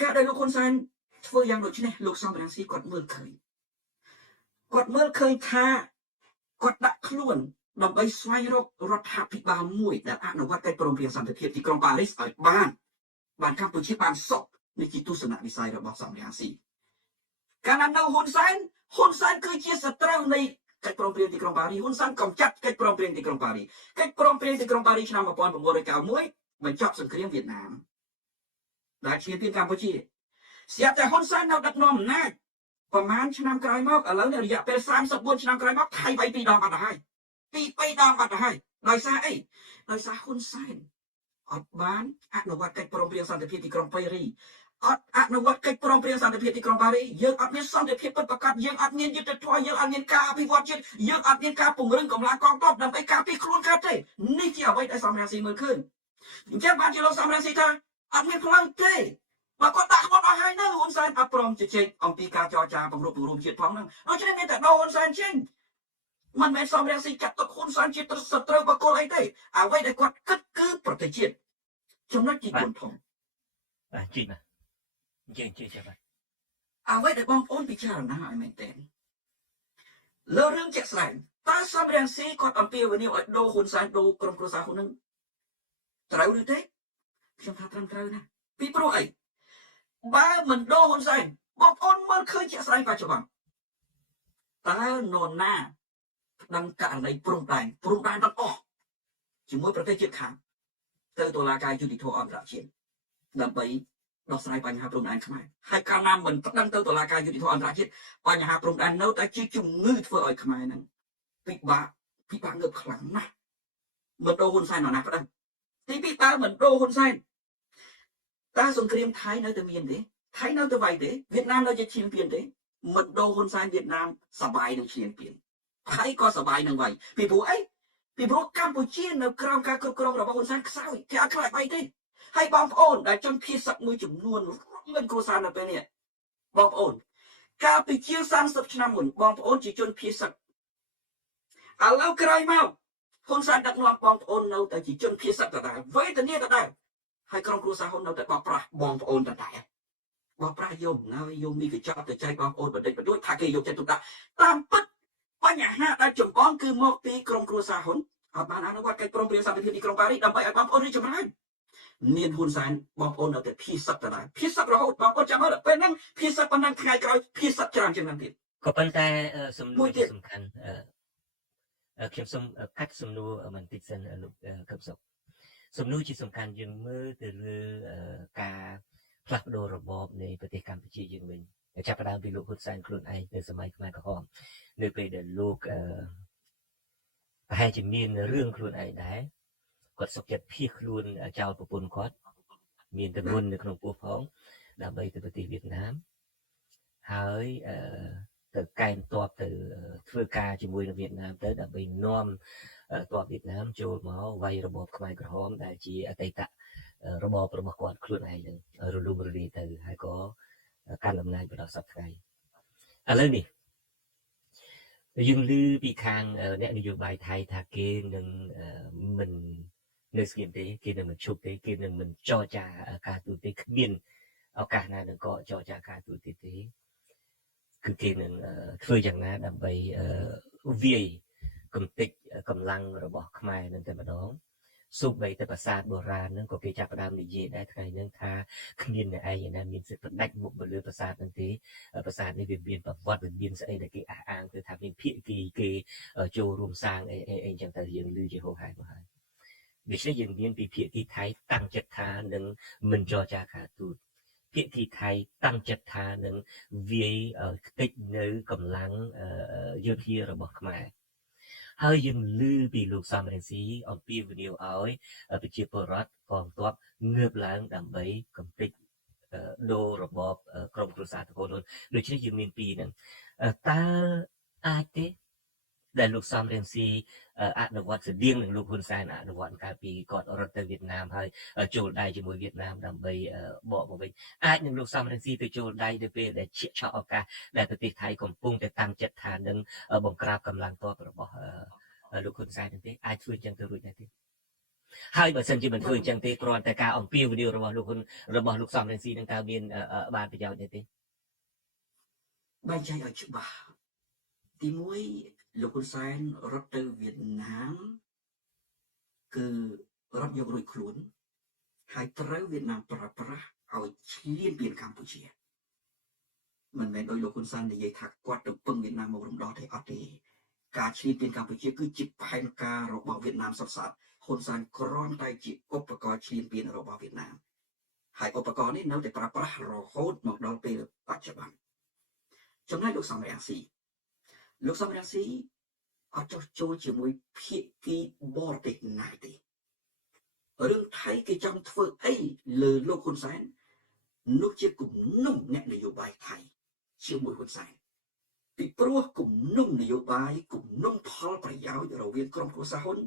ការដែលលោកហ៊ុនសែនធ្វើយ៉ាងដូចនេះលោកសំរងស៊ីគាត់មើលឃើញថាគាត់ដាក់ខ្លួនដើម្បីស្វែងរករដ្ឋាភិបាលមួយដែលអនុវត្តកិច្ចព្រមព្រៀងសន្តិភាពទីក្រុងប៉ារីសឲ្យបានកម្ពុជាបានសុខនេះជាទស្សនវិស័យរបស់សំរងស៊ីកាលណានៅហ៊ុនសែនគឺជាសត្រូវនៃកិច្ចព្រមព្រៀងទីក្រុងប៉ារីសហ៊ុនសែនកំចាត់កិច្ចព្រមព្រៀងទីក្រុងប៉ារីសឆ្នាំ1991បញ្ចប់សង្គ្រាមវៀតណាមដែលឈានពានកម្ពុជាស្រាប់តែហ៊ុនសែននៅដឹកនាំអំណាចប្រហែលឆ្នាំក្រោយមកឥឡូវនៅរយៈពេល34ឆ្នាំក្រោយមកថៃវាយ2 ដងបាត់ទៅហើយ2 ដងបាត់ទៅហើយដោយសារអីដោយសារហ៊ុនសែនអត់បានអនុវត្តកិច្ចព្រមព្រៀងសន្តិភាពទីក្រុងប៉ារីសអត់អនុវត្តកិច្ចព្រមព្រៀងសន្តិភាពទីក្រុងប៉ារីសយើងអត់មានសន្តិភាពពិតប្រាកដយើងអត់មានយុត្តិធម៌យើងអត់មានការអភិវឌ្ឍជាតិយើងអត់មានការពង្រឹងកម្លាំងកងទ័ពដើម្បីការពារខ្លួនកើតទេនេះជាអ្វីដែលសំរងស៊ីមើលឃើញអញ្ចឹងបានជាលោកសំរងស៊ីថាអត់មានផ្លូវទេបើគាត់ដាក់ខ្លួនអស់ហើយនៅហ៊ុនសែនអត់ព្រមជជែកអំពីការចរចាបង្រួបបង្រួមជាតិផងហ្នឹងដូច្នេះមានតែដោហ៊ុនសែនចេញមិនមែនសំរងស៊ីចាត់ទុកហ៊ុនសែនជាសត្រូវបកគលអីទេអ្វីដែលគាត់គិតគឺប្រទេសជាតិចំណុចទី4ធំបាទជិះបាទជិះបាទអ្វីដែលបងប្អូនពិចារណាឲ្យមែនទែនលើរឿងជាក់ស្ដែងតើសំរងស៊ីគាត់អំពាវនាវឲ្យដូរហ៊ុនសែនដូរក្រុមគ្រួសារហ៊ុននឹងត្រូវឬទេខ្ញុំថាត្រឹមត្រូវណាពីព្រោះអីបើមិនដូរហ៊ុនសែនបងប្អូនមើលឃើញជាក់ស្ដែងបច្ចុប្បន្ន តើនរណាដឹងករណីព្រំដែនទាំងអស់ជាមួយប្រទេសជិតខាងទៅតុលាការយុតិធម៌អន្តរជាតិដើម្បីដោះស្រាយបញ្ហាព្រំដែនខ្មែរហើយកាលណាមិនប្តឹងទៅតុលាការយុតិធម៌អន្តរជាតិបញ្ហាព្រំដែននៅតែជាជំងឺធ្វើឲ្យខ្មែរហ្នឹងពិបាកងើបខ្លាំងណាស់មិនដូរហ៊ុនសែននរណាប្តឹងទីពីរតើមិនដូរហ៊ុនសែនតើសង្គ្រាមថៃនៅតែមានទេថៃនៅតែវាយទេវៀតណាមនៅជាឈានពានទេមិនដូរហ៊ុនសែនវៀតណាមសបាយនឹងឈានពានថៃក៏សបាយនឹងវាយពីព្រោះអីពីព្រោះកម្ពុជានៅក្រោមការគ្រប់គ្រងរបស់ហ៊ុនសែនខ្សោយគេអត់ខ្លាចវាយទេហើយបងប្អូនដែលជនភៀសសឹកមួយចំនួនមិនគ្រួសារនៅពេលនេះបងប្អូនកាលពីជាង30ឆ្នាំមុនបងប្អូនជាជនភៀសសឹកឥឡូវក្រោយមកហ៊ុនសែនដឹកនាំបងប្អូននៅតែជាជនភៀសសឹកដដែលវេទនាដដែលហើយក្រុមគ្រួសារហ៊ុននៅតែបោកប្រាស់បងប្អូនដដែលបោកប្រាស់យកហើយយកមីកញ្ចក់ទៅចែកបងប្អូនបន្តិចបន្តួចថាគេយកចិត្តទុកដាក់តាមពិតបញ្ហាដែលចម្បងគឺមកពីក្រុមគ្រួសារហ៊ុនអត់បានអនុវត្តកិច្ចព្រមព្រៀងសន្តិភាពទីក្រុងប៉ារីសដើម្បីឲ្យបងប្អូនរីកចម្រើនមានហ៊ុនសែនបងប្អូននៅតែភៀសសឹកដដែលភៀសសឹករហូតបងប្អូនចាំមើលពេលហ្នឹងភៀសសឹកប៉ុណ្ណឹងថ្ងៃក្រោយភៀសសឹកច្រើនជាងហ្នឹងទៀត ក៏ប៉ុន្តែសំណួរที่សំខាន់ខ្ញុំសូមកាត់សំណួរបន្តិចសិនលោកកឹមសុខសំណួរជាសំខាន់យើងមើលទៅលើការផ្លាស់ប្ដូររបបនៃប្រទេសកម្ពុជាយើងវិញចាប់ផ្ដើមពីលោកហ៊ុនសែនខ្លួនឯងនៅសម័យខ្មែរក្រហមនៅពេលដែលលោកប្រហែលជាមានរឿងខ្លួនឯងដែរគាត់សុខចិត្តភៀសខ្លួនចោលប្រពន្ធគាត់មានទម្ងន់នៅក្នុងពោះផងដើម្បីទៅប្រទេសវៀតណាមហើយទៅកែងទ័ពទៅធ្វើការជាមួយនឹងវៀតណាមទៅដើម្បីនាំទ័ពវៀតណាមចូលមកវាយរបបខ្មែរក្រហមដែលជាអតីតរបបរបស់គាត់ខ្លួនឯងនឹងរលំរលាយទៅហើយក៏កាន់អំណាចមកដល់សប្តាហ៍ថ្ងៃឥឡូវនេះយើងឮពីខាងអ្នកនយោបាយថៃថាគេនឹងមិននៅស្គៀមទេគេនឹងមិនឈប់ទេគេនឹងមិនចរចាការទូតទេគ្មានឱកាសណានឹងក៏ចរចាការទូតទេគឺគេនឹងធ្វើយ៉ាងណាដើម្បីវាយកំទេចកម្លាំងរបស់ខ្មែរនឹងតែម្ដងសូម្បីតែប្រាសាទបុរាណហ្នឹងក៏គេចាប់ផ្ដើមនិយាយដែរថ្ងៃហ្នឹងថាគ្មានអ្នកឯងណាមានសិទ្ធិផ្ដាច់មុខទៅលើប្រាសាទហ្នឹងទេប្រាសាទនេះវាមានប្រវត្តិវាមានស្អីដែលគេអះអាងគឺថាមានភាគីគេចូលរួមសាងអីចឹងទៅយើងឮជាហោហែមកហើយដូច្នេះយើងមានពីភាគីថៃតាំងចិត្តថានឹងមិនចរចាការទូតភាគីថៃតាំងចិត្តថានឹងវាយខ្ទេចនៅកម្លាំងយោធារបស់ខ្មែរហើយយើងឮពីលោកសំរងស៊ីអំពីវិនិយោគឲ្យប្រជាពលរដ្ឋកងទ័ពងើបឡើងដើម្បីកំទេចដូររបបក្រមគ្រួសារតកូលហ៊ុនដូច្នេះយើងមានពីរហ្នឹងតើអាចទេដែលលោកសំរងស៊ីអនុវត្តស្តៀងនឹងលោកហ៊ុនសែនអនុវត្តកាលពីគាត់រត់ទៅវៀតណាមហើយចូលដៃជាមួយវៀតណាមដើម្បីបកមកវិញអាចនឹងលោកសំរងស៊ីទៅចូលដៃទៅពេលដែលឆក់ឱកាសដែលប្រទេសថៃកំពុងតែតាំងចិត្តថានឹងបង្ក្រាបកម្លាំងទ័ពរបស់លោកហ៊ុនសែនទេអាចធ្វើចឹងទៅរួចដែរទេហើយបើសិនជាមិនធ្វើអញ្ចឹងទេគ្រាន់តែការអំពាវនាវរបស់លោកហ៊ុនរបស់លោកសំរងស៊ីនឹងតើមានបានប្រយោជន៍ទេបែងចែកឲ្យច្បាស់ទី1លោកហ៊ុនសែនរត់ទៅវៀតណាមគឺរត់យករួចខ្លួនហើយត្រូវវៀតណាមប្រើប្រាស់ឲ្យឈ្លានពានកម្ពុជាមិនមែនដោយលោកហ៊ុនសែននិយាយថាគាត់ទៅពឹងវៀតណាមមករំដោះទេអត់ទេការឈ្លានពានកម្ពុជាគឺជាផែនការរបស់វៀតណាមសុទ្ធសាធហ៊ុនសែនគ្រាន់តែជាឧបករណ៍ឈ្លានពានរបស់វៀតណាមហើយឧបករណ៍នេះនៅតែប្រើប្រាស់រហូតមកដល់ពេលបច្ចុប្បន្នចំណែកលោកសំរងស៊ីអត់ចោះចូលជាមួយភាគីបរទេសណាទេរឿងថៃគេចង់ធ្វើអីលើលោកហ៊ុនសែននោះជាគំនុំអ្នកនយោបាយថៃជាមួយហ៊ុនសែនពីព្រោះគំនុំនយោបាយគំនុំផលប្រយោជន៍រវាងក្រុមគ្រួសារហ៊ុន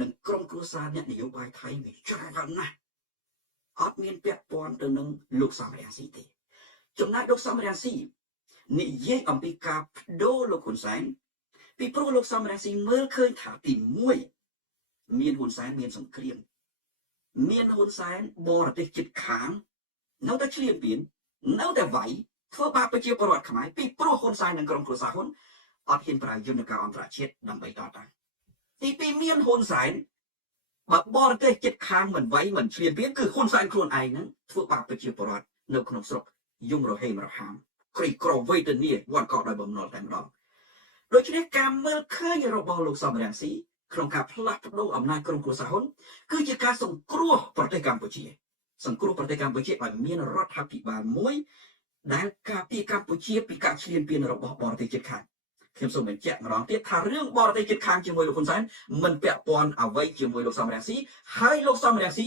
និងក្រុមគ្រួសារអ្នកនយោបាយថៃវាច្រើនណាស់អត់មានពាក់ព័ន្ធទៅនឹងលោកសំរងស៊ីទេចំណែកលោកសំរងស៊ីនិយាយអំពីការបដូរលោកហ៊ុនសែនពីព្រោះលោកសំរងស៊ីមើលឃើញថាទី1មានហ៊ុនសែនមានសង្គ្រាមមានហ៊ុនសែនបរទេសជិតខាងនៅតែឈ្លានពាននៅតែវាយធ្វើបាបប្រជាពលរដ្ឋខ្មែរពីព្រោះហ៊ុនសែននិងក្រុមគ្រួសារហ៊ុនអត់ហ៊ានប្រើយន្តការអន្តរជាតិដើម្បីតតាំងទី2មានហ៊ុនសែនបើបរទេសជិតខាងមិនវាយមិនឈ្លានពានគឺហ៊ុនសែនខ្លួនឯងហ្នឹងធ្វើបាបប្រជាពលរដ្ឋនៅក្នុងស្រុកយំរហេមរហាមក្រីក្រវេទនាវត្តកោដោយបំណុលតែម្ដង ដូច្នេះការមើលឃើញរបស់លោកសំរងស៊ីក្នុងការផ្លាស់ប្ដូរអំណាចក្រុមគ្រួសារហ៊ុនគឺជាការសង្គ្រោះប្រទេសកម្ពុជាសង្គ្រោះប្រទេសកម្ពុជាឲ្យមានរដ្ឋាភិបាលមួយដែលការពារកម្ពុជាពីការឈ្លានពានរបស់បរទេសជិតខាងខ្ញុំសូមបញ្ជាក់ម្ដងទៀតថារឿងបរទេសជិតខាងជាមួយលោកហ៊ុនសែនមិនពាក់ព័ន្ធអ្វីជាមួយលោកសំរងស៊ីហើយលោកសំរងស៊ី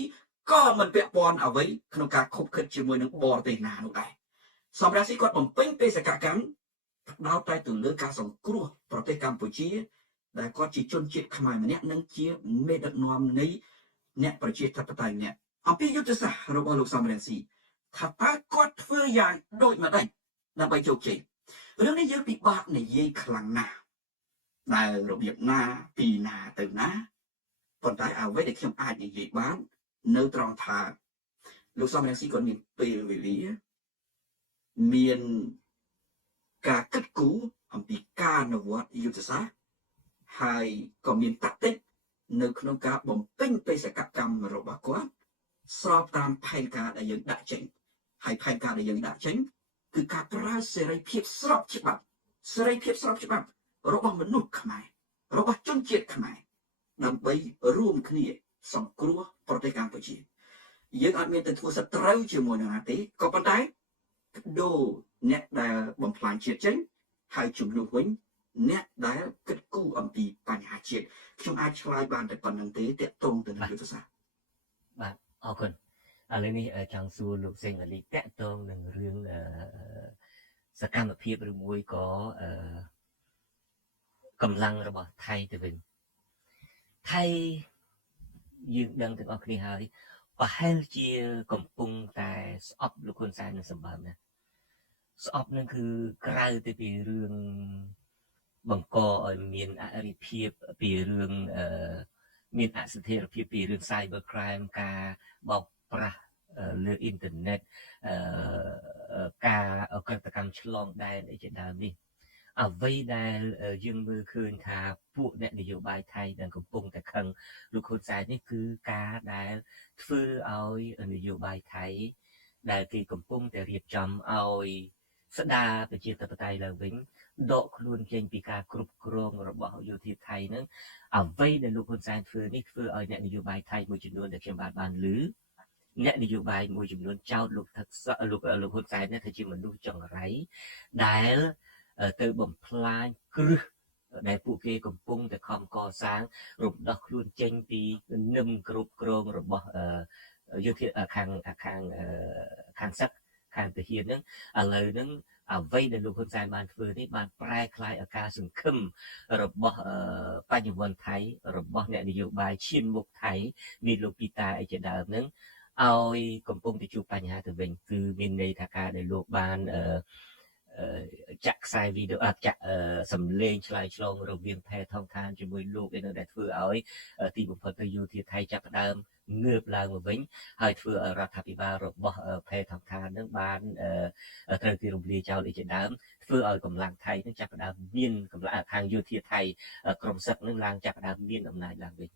ក៏មិនពាក់ព័ន្ធអ្វីក្នុងការខុបខិតជាមួយនឹងបរទេសណានោះដែរសំរងស៊ីគាត់បំពេញបេសកកម្មផ្ដោតតែទៅលើការសង្គ្រោះប្រទេសកម្ពុជាដែលគាត់ជាជនជាតិខ្មែរម្នាក់និងជាមេដឹកនាំនៃអ្នកប្រជាធិបតេយ្យម្នាក់អំពីយុទ្ធសាស្ត្ររបស់លោកសំរងស៊ីថាតើគាត់ធ្វើយ៉ាងដូចម្ដេចដើម្បីជោគជ័យរឿងនេះយើងពិបាកនិយាយខ្លាំងណាស់ដែលរបៀបណាពីណាទៅណាប៉ុន្តែអ្វីដែលខ្ញុំអាចនិយាយបាននៅត្រង់ថាលោកសំរងស៊ីគាត់មានពេលវេលាមានការគិតគូរអំពីការអនុវត្តយុទ្ធសាស្ត្រហើយក៏មានតាក់ទិកនៅក្នុងការបំពេញបេសកកម្មរបស់គាត់ស្របតាមផែនការដែលយើងដាក់ចេញហើយផែនការដែលយើងដាក់ចេញគឺការប្រើសេរីភាពស្របច្បាប់សេរីភាពស្របច្បាប់របស់មនុស្សខ្មែររបស់ជនជាតិខ្មែរដើម្បីរួមគ្នាសង្គ្រោះប្រទេសកម្ពុជាយើងអត់មានទៅធ្វើសត្រូវជាមួយនឹងណាទេក៏ប៉ុន្តែដូរអ្នកដែលបំផ្លាញជាតិចេញហើយជំនួសវិញអ្នកដែលគិតគូរអំពីបញ្ហាជាតិខ្ញុំអាចឆ្លើយបានតែប៉ុណ្្នឹងទេតាក់ទងទៅនឹងយុទ្ធសាស្ត្របាទអរគុណឥឡូវនេះចង់សួរលោកសេងវលីតាក់ទងនឹងរឿងសកម្មភាពឬមួយក៏កម្លាំងរបស់ថៃទៅវិញថៃយើងដឹងទាំងអស់គ្នាហើយប្រហែលជាកំពុងតែស្អប់លោកហ៊ុនសែននឹងសម្បើមណាស្អប់នឹងគឺក្រៅទៅពីរឿងបង្កឲ្យមានអរិភាពពីរឿងមានអស្ថិរភាពពីរឿង cyber crime ការបោកប្រាស់លើអ៊ីនធឺណិតការអក្រិតកម្មឆ្លងដែនអីជាដើមនេះអ្វីដែលយើងមើលឃើញថាពួកអ្នកនយោបាយថៃដែលកំពុងតែខឹងលោកហ៊ុនសែននេះគឺការដែលធ្វើឲ្យនយោបាយថៃដែលគេកំពុងតែរៀបចំឲ្យស្ដារប្រជាធិបតេយ្យឡើងវិញដកខ្លួនចេញពីការគ្រប់គ្រងរបស់យោធាថៃហ្នឹងអ្វីដែលលោកហ៊ុនសែនធ្វើនេះធ្វើឲ្យអ្នកនយោបាយថៃមួយចំនួនដែលខ្ញុំបានឮអ្នកនយោបាយមួយចំនួនចោទលោកហ៊ុនសែនថាជាមនុស្សចង្រៃដែលទៅបំផ្លាញគ្រឹះដែលពួកគេកំពុងតែខំកសាងរំដោះខ្លួនចេញពីនឹមគ្រប់គ្រងរបស់យោធាខាងសឹកខាងទាហានហ្នឹងឥឡូវហ្នឹងអ្វីដែលលោកហ៊ុនសែនបានធ្វើនេះបានប្រែក្លាយឱកាសសង្ឃឹមរបស់បញ្ញវន្តថៃរបស់អ្នកនយោបាយឈានមុខថៃមានលោកពីតាអីជាដើមហ្នឹងឲ្យកំពុងតែជួបបញ្ហាទៅវិញគឺមានន័យថាការដែលលោកបានចាក់ខ្សែវីដេអូចាក់សំឡេងឆ្លើយឆ្លងរវាងផែថងឋានជាមួយលោកឯនោះដែលធ្វើឲ្យទីបំផុតទៅយោធាថៃចាប់ផ្ដើមងើបឡើងមកវិញហើយធ្វើឲ្យរដ្ឋាភិបាលរបស់ផែថងឋាននឹងបានត្រូវគេរំលាយចោលអីជាដើមធ្វើឲ្យកម្លាំងថៃនឹងចាប់ផ្ដើមមានកម្លាំងខាងយោធាថៃក្រុមសឹកនឹងឡើងចាប់ផ្ដើមមានអំណាចឡើងវិញ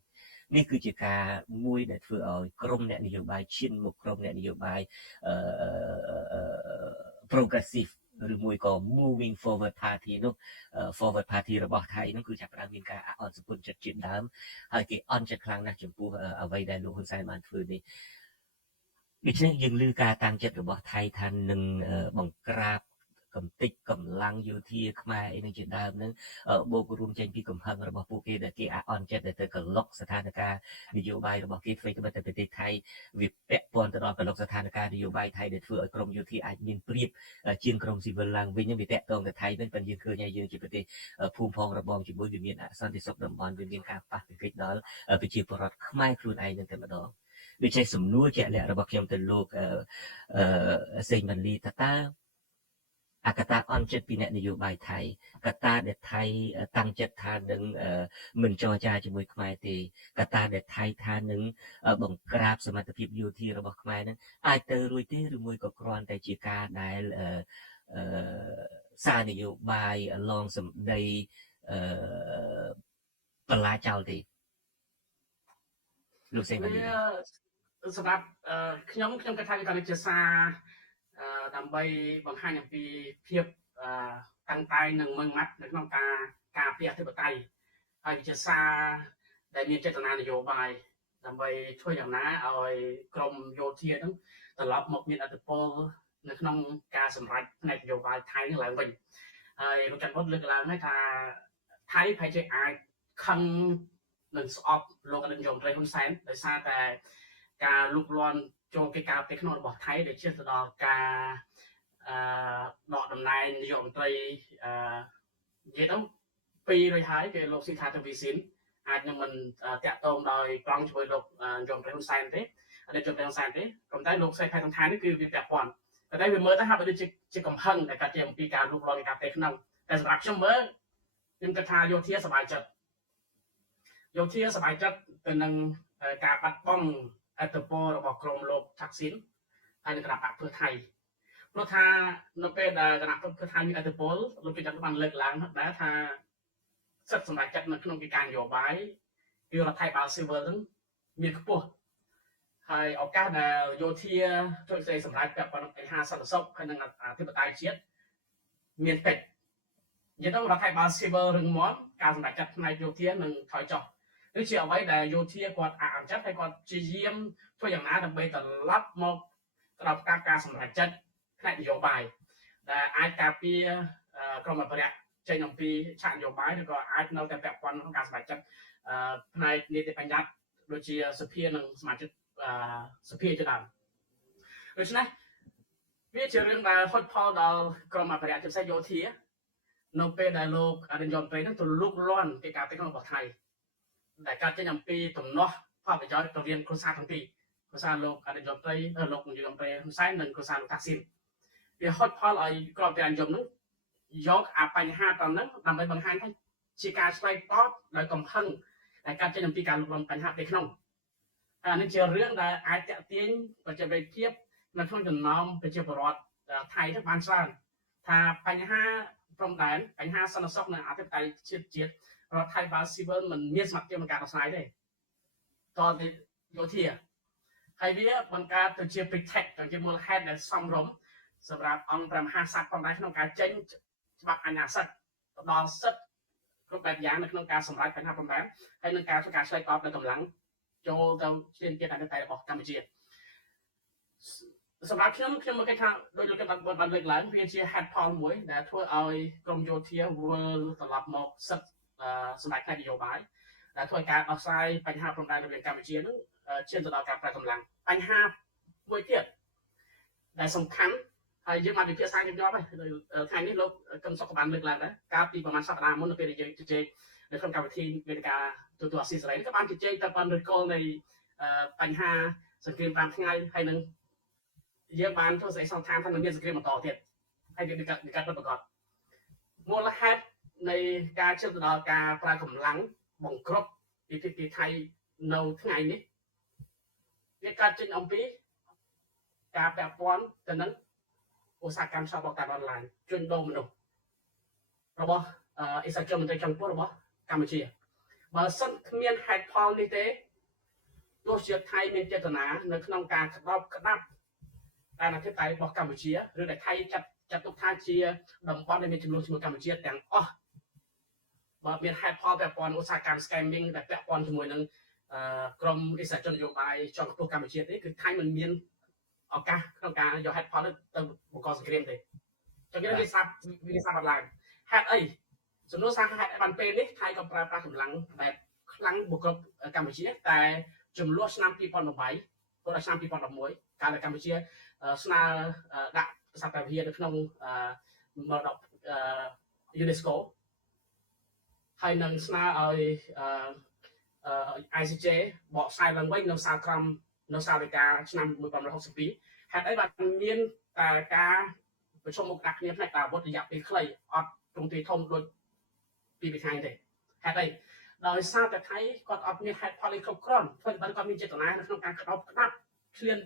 នេះគឺជាការមួយដែលធ្វើឲ្យក្រុមអ្នកនយោបាយឈានមុខក្រុមអ្នកនយោបាយprogressive ឬមួយក៏ moving forward party នោះ forward party របស់ថៃនោះគឺចាប់ផ្ដើមមានការអត់សពុនចិត្តជាដើមហើយគេអន់ចិត្តខ្លាំងណាស់ចំពោះអ្វីដែលលោកហ៊ុនសែនបានធ្វើនេះដូច្នេះយើងឮការតាំងចិត្តរបស់ថៃថានឹងបង្ក្រាបកំតិចកម្លាំងយោធាខ្មែរអីនឹងជាដើមនឹងបូករួមចេញពីកំហឹងរបស់ពួកគេដែលគេអន់ចិត្តដែលទៅកលុកស្ថានភាពនយោបាយរបស់គេធ្វើទៅប្រទេសថៃវាពាក់ព័ន្ធទៅដល់កលុកស្ថានភាពនយោបាយថៃដែលធ្វើឲ្យក្រមយោធាអាចមានព្រៀបជាងក្រមស៊ីវិលឡើងវិញវាតាក់ទងទៅថៃវិញប៉ុន្តែយើងឃើញហើយយើងជាប្រទេសភូមិផងរបងជាមួយវាមានអសន្តិសុខតំបន់វាមានការប៉ះទង្គិចដល់ប្រជាពលរដ្ឋខ្មែរខ្លួនឯងនឹងតែម្ដងដូច្នេះសំណួរជាក់លាក់របស់ខ្ញុំទៅលោកសេងវណ្ណលីតាអកតាអន់ចិត្តពីអ្នកនយោបាយថៃកតាដែលថៃតាំងចិត្តថានឹងមិនចរចាជាមួយខ្មែរទេកតាដែលថៃថានឹងបង្ក្រាបសមត្ថភាពយោធារបស់ខ្មែរនឹងអាចទៅរួចទេឬមួយក៏គ្រាន់តែជាការដែលសារនយោបាយឡងសម្ដីបន្លាចោលទេលោកសេងវណ្ណលីសម្រាប់ខ្ញុំគិតថាវាក៏ជាសារដើម្បីបង្ហាញអំពីភាពតាំងតែងនិងម៉ឺងម៉ាត់នៅក្នុងការ ការពារអធិបតេយ្យហើយវិជាសារដែលមានចេតនានយោបាយដើម្បីធ្វើយ៉ាងណាឲ្យក្រមយោធាហ្នឹងត្រឡប់មកមានអធិបុលនៅក្នុងការសម្រេចផ្នែកនយោបាយថៃនឹងឡើងវិញហើយលោកច័ន្ទបុតលើកឡើងហើយថាថៃប្រហែលជាអាចខឹងនឹងស្អប់លោកអនុរដ្ឋមន្ត្រីហ៊ុនសែនដោយសារតែការលូកលាន់ចូលកិច្ចការផ្ទៃក្នុងរបស់ថៃដែលជិះទៅដល់ការដកតំណែងនាយករដ្ឋមន្ត្រីនិយាយទៅ200ហើយគឺលោកស៊ីថាទៅវីស៊ីនអាចនឹងមិនតាក់ទងដោយត្រង់ជាមួយលោកនាយករដ្ឋមន្ត្រីហ៊ុនសែនទេអតីតនាយករដ្ឋមន្ត្រីហ៊ុនសែនទេប៉ុន្តែលោកសេដ្ឋីសំខាន់នេះគឺវាពាក់ព័ន្ធតែវាមើលទៅហាក់ដូចជាកំហឹងដែលកាត់ជាអំពីការលូកលាន់កិច្ចការផ្ទៃក្នុងតែសម្រាប់ខ្ញុំមើលខ្ញុំគិតថាយោធាសប្បាយចិត្តទៅនឹងការបាត់បង់អធិបុលរបស់ក្រមលោកឆាក់ស៊ីនហើយនឹងគណៈបកព្រឹទ្ធថៃព្រោះថានៅពេលដែលគណៈបកព្រឹទ្ធថៃមានអធិបុលលោកគេបានលើកឡើងដែរថាសិទ្ធិសម្រេចចិត្តនៅក្នុងកិច្ចការនយោបាយគឺរដ្ឋាភិបាលស៊ីវិលនឹងមានខ្ពស់ហើយឱកាសដែលយោធាជួយស្ដីសម្រេចពាក់ព័ន្ធនឹងបញ្ហាសន្តិសុខហើយនឹងអធិបតេយ្យជាតិមានតិចនិយាយទៅរដ្ឋាភិបាលស៊ីវិលរឹងមាំការសម្រេចចិត្តផ្នែកយោធានឹងថយចុះនេះជាអ្វីដែលយោធាគាត់អនុចិត្តហើយគាត់ព្យាយាមធ្វើយ៉ាងណាដើម្បីត្រឡប់មកដល់ការសម្រេចចិត្តផ្នែកនយោបាយដែលអាចការពារក្រមអភិរក្សចេញអំពីឆាកនយោបាយឬក៏អាចនៅតែពាក់ព័ន្ធក្នុងការសម្រេចចិត្តផ្នែកនីតិបញ្ញត្តិដូចជាសភានិងសមាជិកសភាជាដើមដូច្នេះវាជារឿងដែលហុចផលដល់ក្រមអភិរក្សជាពិសេសយោធានៅពេលដែលលោកអរិយមត្រីនឹងទៅលុកលាន់កិច្ចការផ្ទៃក្នុងរបស់ថៃដែលកើតចេញអំពីទំនាស់ផលប្រយោជន៍រវាងគ្រួសារទាំងពីរគ្រួសារលោកអរិយមត្រីលោកនាយករដ្ឋមន្ត្រីហ៊ុនសែននិងគ្រួសារលោកតាក់ស៊ីនវាហុចផលឲ្យក្រមអភិរក្សនឹងយកអាបញ្ហាតនឹងដើម្បីបង្ហាញថាជាការឆ្លើយតបដោយកំហឹងដែលកើតចេញអំពីការលុកលាន់បញ្ហាផ្ទៃក្នុងអានេះជារឿងដែលអាចតាក់ទាញប្រជាប្រិយភាពនៅក្នុងចំណោមប្រជាពលរដ្ឋថៃទៅបានច្រើនថាបញ្ហាព្រំដែនបញ្ហាសន្តិសុខនៅអធិបតេយ្យជាតិរដ្ឋាភិបាលស៊ីវិលមិនមានសមត្ថភាពក្នុងការដោះស្រាយទេតទៅយោធាហើយវាបង្កើតទៅជា pretext ទៅជាមូលហេតុដែលសមរម្យសម្រាប់អង្គព្រះមហាក្សត្រផងដែរក្នុងការចេញច្បាប់អញ្ញាសិទ្ធិផ្ដល់សិទ្ធិគ្រប់បែបយ៉ាងនៅក្នុងការសម្រេចបញ្ហាព្រំដែនហើយនឹងការធ្វើការឆ្លើយតបដោយកម្លាំងចូលទៅឈានជាតិអធិបតេយ្យរបស់កម្ពុជាសម្រាប់ខ្ញុំមកគេថាដោយលោកបានលើកឡើងវាជាហេតុផលមួយដែលធ្វើឲ្យក្រមយោធាវិលត្រឡប់មកសិទ្ធិសម្រាប់ផ្នែកនយោបាយដែលធ្វើឲ្យការដោះស្រាយបញ្ហាព្រំដែនរវាងកម្ពុជានឹងឈានទៅដល់ការប្រើកម្លាំងបញ្ហាមួយទៀតដែលសំខាន់ហើយយើងបានពិភាក្សាញឹកញាប់ហើយថ្ងៃនេះលោកកឹមសុខក៏បានលើកឡើងដែរកាលពីប្រហែលសប្តាហ៍មុននៅពេលដែលយើងជជែកនៅក្នុងកម្មវិធីវេទិកាទូទៅអាស៊ីសេរីក៏បានជជែកទៅបានឫសគល់នៃបញ្ហាសង្គ្រាម5ថ្ងៃហើយនឹងយើងបានធ្វើសេចក្តីសន្និដ្ឋានថានឹងមានសង្គ្រាមបន្តទៀតហើយវាកាត់ប្រកបមូលហេតុនៃការជិះទៅដល់ការប្រើកម្លាំងបង្ក្រប់ពីថៃនៅថ្ងៃនេះវាកើតចេញអំពីការពាក់ព័ន្ធទៅនឹងឧស្សាហកម្មឆបតាមអនឡាញជួញដូរមនុស្សរបស់អិសរាជមន្ត្រីចំពោះរបស់កម្ពុជាបើសិនគ្មានហេតុផលនេះទេទោះជាថៃមានចេតនានៅក្នុងការក្តាប់អាណត្តិតៃរបស់កម្ពុជាឬដែលថៃចាត់ទុកថាជាតំបន់ដែលមានចំនួនជាមួយកម្ពុជាទាំងអស់បើមានហេតុផលពាក់ព័ន្ធឧស្សាហកម្ម scamming ដែលពាក់ព័ន្ធជាមួយនឹងក្រមអិសរាជនយោបាយជាន់ខ្ពស់កម្ពុជាទេគឺថៃមិនមានឱកាសក្នុងការយកហេតុផលទៅបង្កសង្គ្រាមទេចឹងវាសាប់បាត់ឡើងហេតុអីសំណួរសាហេតុបានពេលនេះថៃក៏ប្រើប្រាស់កម្លាំងបែបខ្លាំងបុគ្គលកម្ពុជាតែចំនួនឆ្នាំ2018ដល់ឆ្នាំ2011កាលដែលកម្ពុជាស្នើដាក់សព្វវិហារនៅក្នុងមរតកUNESCO ហើយនឹងស្នើឲ្យICJ បកស្រាយឡើងវិញនៅសាលក្រមនៅសាលវិការឆ្នាំ1962ហេតុអីបានមានតែការប្រជុំមុខដាក់គ្នាផ្នែកអាវុធរយៈពេលខ្លីអត់ទ្រង់ទ្រាយធំដូចពីថ្ងៃទេហេតុអីដោយសារតែថៃគាត់អត់មានហេតុផលគ្រប់គ្រាន់ធ្វើឲ្យគាត់មានចេតនានៅក្នុងការក្តាប់ឈ្លាន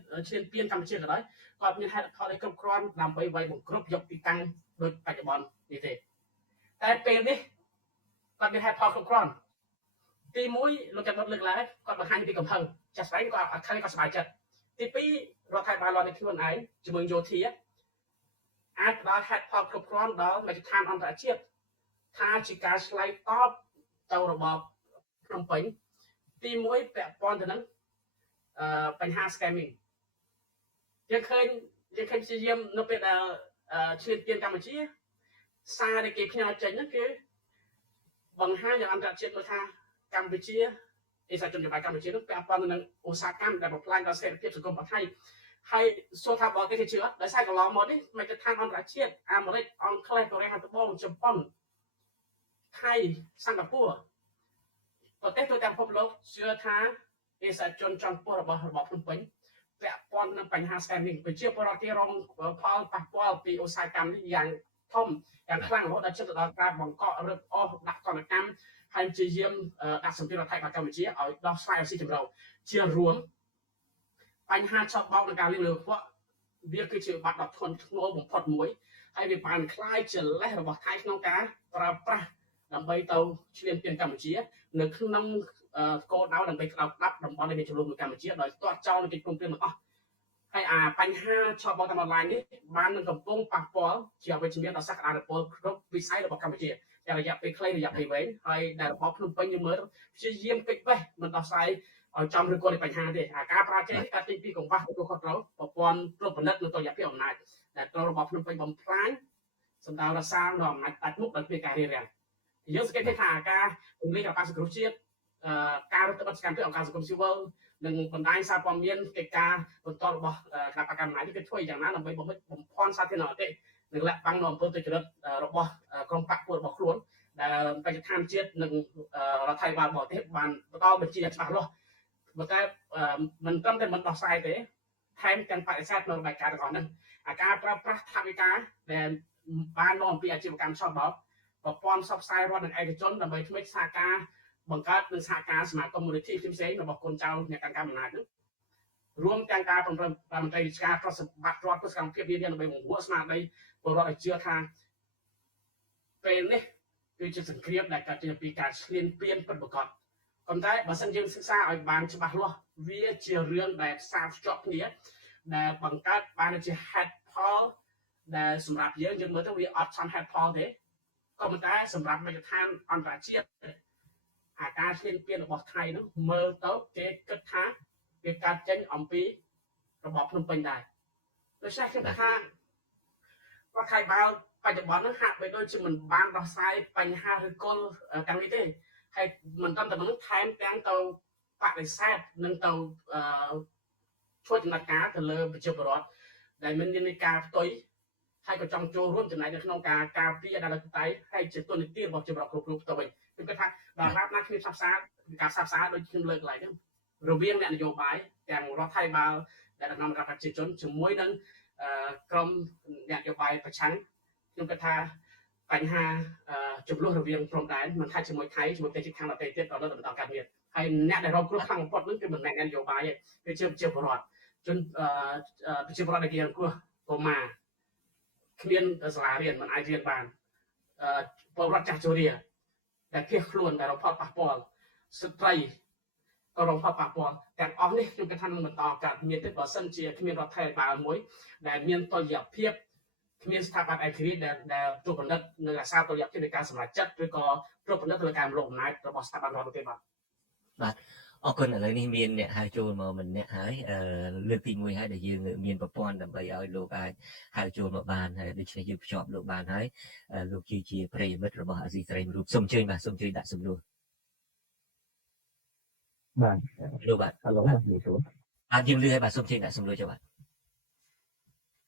ពានកម្ពុជាក៏ដោយគាត់មានហេតុផលគ្រប់គ្រាន់ដើម្បីវាយបង្ក្រប់យកទីតាំងដូចបច្ចុប្បន្ននេះទេតែពេលនេះគាត់មានហេតុផលគ្រប់គ្រាន់ទី1លោកចាំបាត់លើកឡើងគាត់បង្ហាញពីកំហឹងចាស់ស្បែកគាត់អត់ឃើញគាត់សប្បាយចិត្តទី2រដ្ឋាភិបាលរដ្ឋនៃខ្លួនឯងជាមួយយោធាអាចផ្ដល់ហេតុផលគ្រប់គ្រាន់ដល់មជ្ឈដ្ឋានអន្តរជាតិ ថាជាការឆ្លើយតបទៅរបបភ្នំពេញទី1ពាក់ព័ន្ធទៅនឹងបញ្ហា scamming យើងឃើញព្យាយាមនៅពេលដែលឈ្លានពានកម្ពុជាសារដែលគេផ្ញើចេញហ្នឹងគឺបង្ហាញយ៉ាងអន្តរជាតិថាកម្ពុជាឯកជនរបស់កម្ពុជានោះពាក់ព័ន្ធនឹងឧស្សាហកម្មដែលបំផ្លាញដល់សេដ្ឋកិច្ចសង្គមរបស់ថៃហើយសួរថាបរទេសគេជឿដោយសារកន្លងមកនេះមិនទៅឋានអន្តរជាតិអាមេរិកអង់គ្លេសកូរ៉េខាងត្បូងជប៉ុនថៃសិង្ហបុរីប្រទេសទូទាំងពិភពលោកជឿថាឯកជនចង់ពោះរបស់ភ្នំពេញពាក់ព័ន្ធនឹងបញ្ហា scamming ប្រជាពលរដ្ឋគេរងផលប៉ះពាល់ពីឧស្សាហកម្មនេះយ៉ាងធំយ៉ាងខ្លាំងរហូតដល់ជិតទៅដល់ការបង្កករឹបអូសដាក់ទណ្ឌកម្មហើយព្យាយាមដាក់សម្ពាធរដ្ឋថៃរបស់កម្ពុជាឲ្យដោះស្រាយឲ្យស៊ីជម្រៅជារួមបញ្ហាឆក់បោកនឹងការលាងលើកខ្វក់វាគឺជាបាត់ដ៏ធ្ងន់ធ្ងរបំផុតមួយហើយវាបានคล้ายជាលេសរបស់ថៃក្នុងការប្រើប្រាស់ដើម្បីទៅឈ្លានពានកម្ពុជានៅក្នុងគោលដៅដើម្បីក្តៅក្តាប់តំបន់នៃចំនួនមួយកម្ពុជាដោយទាត់ចោលនៅទីក្រុងព្រៀនទាំងអស់ហើយបញ្ហាឆក់បោកតាមអនឡាញនេះបាននឹងកំពុងប៉ះពាល់ជាអវិជ្ជមានដល់សក្តានុពលគ្រប់វិស័យរបស់កម្ពុជារយៈពេលខ្លីរយៈពេលវែងហើយដែលរបបភ្នំពេញយើងមើលព្យាយាមកិច្ចបេះមិនដោះស្រាយឲ្យចំឬក៏នៃបញ្ហាទេការប្រាជ័យនេះកើតពីកង្វះទទួលខុសត្រូវប្រព័ន្ធគ្រប់ពិនិត្យនៅតុល្យភាពអំណាចដែលត្រូវរបបភ្នំពេញបំផ្លាញសម្ដៅរសារនៅអំណាចតាច់មុខដោយពីការរៀបរៀងយើងសង្កេតឃើញថាការពង្រីកឱកាសសង្គ្រោះជាតិការរដ្ឋបတ်សកម្មពីអង្គការសង្គមស៊ីវិលនិងបណ្ដាញសារព័ត៌មានកិច្ចការបន្តរបស់គណៈបកកម្មានេះគឺធ្វើយ៉ាងណាដើម្បីបំភាន់សាធារណរដ្ឋនិងលាក់បាំងនៅអំពើទុច្ចរិតរបស់ក្រុមបកពួករបស់ខ្លួនដែលបច្ចុប្បន្នជាតិនិងរដ្ឋាភិបាលបរទេសបានបន្តបញ្ជាច្បាស់លាស់ប៉ុន្តែមិនត្រឹមតែមិនដោះស្រាយទេថែមទាំងបដិសេធនៅរបាយការណ៍ទាំងអស់ហ្នឹងការប្រើប្រាស់ថវិកាដែលបានមកអំពីអាជីវកម្មឆបោកប្រព័ន្ធផ្សព្វផ្សាយរដ្ឋនិងឯកជនដើម្បីធ្វើសហការបង្កើតនិងសហការសមាគមមូលនិធិផ្សេងៗរបស់កូនចៅអ្នកកាន់កាមេរ៉ានេះរួមទាំងការប្រឹងប្រែងតាមមន្ត្រីរាជការប្រសិទ្ធបត្តិរដ្ឋពុស្កម្មភាពវាដើម្បីបង្រួបស្មារតីពលរដ្ឋឲ្យជឿថាពេលនេះគឺជាសង្គ្រាមដែលកើតចេញពីការឈ្លានពានពិតប្រាកដប៉ុន្តែបើសិនយើងសិក្សាឲ្យបានច្បាស់លាស់វាជារឿងដែលផ្សារភ្ជាប់គ្នាដែលបង្កើតបានជាហេតុផលដែលសម្រាប់យើងមើលទៅវាអត់សមហេតុផលទេក៏ប៉ុន្តែសម្រាប់មជ្ឈដ្ឋានអន្តរជាតិការឈ្លានពានរបស់ថៃនោះមើលទៅគេគិតថាវាកើតចេញអំពីរបបភ្នំពេញដែរដូច្នេះខ្ញុំថារដ្ឋាភិបាលបច្ចុប្បន្ននោះហាក់បីដូចជាមិនបានដោះស្រាយបញ្ហាឬគល់ទាំងនេះទេហើយមិនត្រឹមតែនោះថែមទាំងទៅបដិសេធនិងទៅជួយដំណើរការទៅលើប្រជាពលរដ្ឋដែលមាននានាការផ្ទុយហើយក៏ចង់ចូលរួមចំណែកនៅក្នុងការពារអនាគតតៃហើយជាទុននីតិរបស់ប្រជាពលរដ្ឋគ្រប់រូបទៅវិញខ្ញុំគិតថាដល់ណាណាគ្នាផ្សព្វផ្សាយការផ្សព្វផ្សាយដូចខ្ញុំលើកឡើងហ្នឹងរវាងអ្នកនយោបាយទាំងរដ្ឋាភិបាលដែលដឹកនាំរដ្ឋប្រជាជនជាមួយនឹងក្រុមអ្នកនយោបាយប្រឆាំងខ្ញុំគិតថាបញ្ហាចំនួនរវាងព្រំដែនមិនថាជាមួយថៃជាមួយប្រទេសជិតខាងដទៃទៀតក៏នៅតែបន្តកើតមានហើយអ្នកដែលរងគ្រោះខ្លាំងបំផុតនោះគឺមិនមែនអ្នកនយោបាយទេគឺជាប្រជាពលរដ្ឋជនប្រជាពលរដ្ឋដែលគេរងគ្រោះកុមារគ្មានសាលារៀនមិនអាចរៀនបានពលរដ្ឋចាស់ជរាដែលភៀសខ្លួនដែលរងផលប៉ះពាល់ស្ត្រីក៏រងផលប៉ះពាល់ទាំងអស់នេះខ្ញុំគិតថានឹងបន្តកើតមានទេបើសិនជាគ្មានរដ្ឋាភិបាលមួយដែលមានតុល្យភាពគ្មានស្ថាប័នឯករាជ្យដែលត្រួតពិនិត្យនៅអាសាតុល្យភាពនៃការសម្រេចចិត្តឬក៏ត្រួតពិនិត្យលើការរំលោភអំណាចរបស់ស្ថាប័នរដ្ឋទេបាទអរគុណឥឡូវនេះមានអ្នកហៅចូលមកម្នាក់ហើយលើកទី1ហើយដែលយើងមានប្រព័ន្ធដើម្បីឲ្យលោកអាចហៅចូលមកបានហើយដូច្នេះយើងភ្ជាប់លោកបានហើយលោកជាប្រិយមិត្តរបស់អាស៊ីសេរីមួយរូបសូមអញ្ជើញបាទសូមជួយដាក់សំណួរបាទលោកបាទ ហៅបាទយូរអាចយើងលឺឲ្យបាទសូមអញ្ជើញដាក់សំណួរចុះបាទ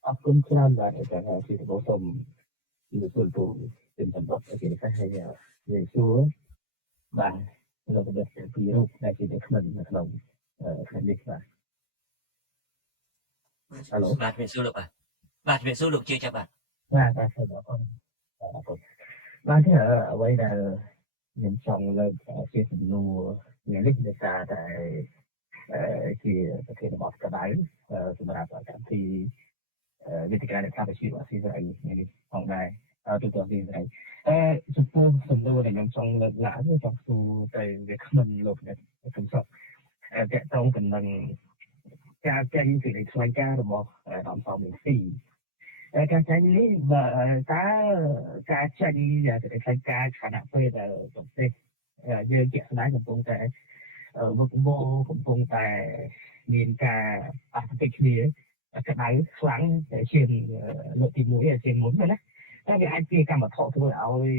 អរគុណច្រើនបាទដែលជាដំណោះសូមលើកទូទៅเป็นសម្រាប់ឲ្យគេឲ្យយើងសួរបាទเราจะเป็นពីរូបដែលជាក្មិននៅក្នុងខាងនេះបាទហៅបាទមានសួរលោកបាទមានសួរលោកជឿចាប់បាទបាទអរគុណបាទអ្វីដែលខ្ញុំចង់លើកជាសំណួរយ៉ាងនេះដោយសារតែជាប្រធានបទក្តៅសម្រាប់កម្មវិធីវិទ្យាការនៃកម្ពុជាអាស៊ីសេរីនេះផងដែរទូទៅអាស៊ីសេរីចំពោះសំណួរដែលខ្ញុំចង់លើកឡើងចង់សួរទៅវាគ្មិនលោកអ្នកសំសុខតកតងទៅនឹងការចេញពីថ្លែងការណ៍របស់ដំណសំមីស៊ី ការចាញ់នេះបើតើការចាញ់ទៅខាងការខណៈពេលដែលប្រទេសយើងជាក់ស្ដែងកំពុងតែវឹកវរកំពុងតែមានការប៉ះទង្គិចគ្នាក្តៅខ្លាំងជាងលើកទី1ជាងមុនណាតែវាអាចជាកម្មវត្ថុធ្វើឲ្យ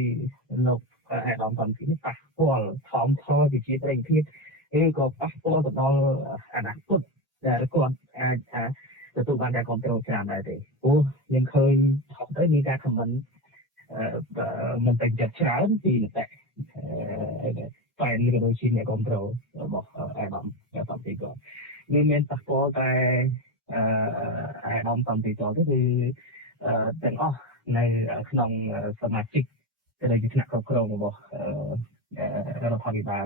លោកអាដាមសំពីនេះប៉ះពាល់ថមថយវិជាត្រីភាពឬក៏ប៉ះពាល់ទៅដល់អនាគតដែលគាត់អាចទទួលបានការគ្រប់គ្រងច្រើនដែរទេព្រោះយើងឃើញថតទៅមានការខមមិនមិនពេញចិត្តច្រើនពីនតែតែនេះក៏ដូចជាអ្នកគ្រប់គ្រងរបស់អាដាមសំពីក៏វាមានប៉ះពាល់តែអាដាមសំពីក៏គឺទាំងអស់នៅក្នុងសមាជិកដែលជាថ្នាក់គ្រប់គ្រងរបស់រដ្ឋាភិបាល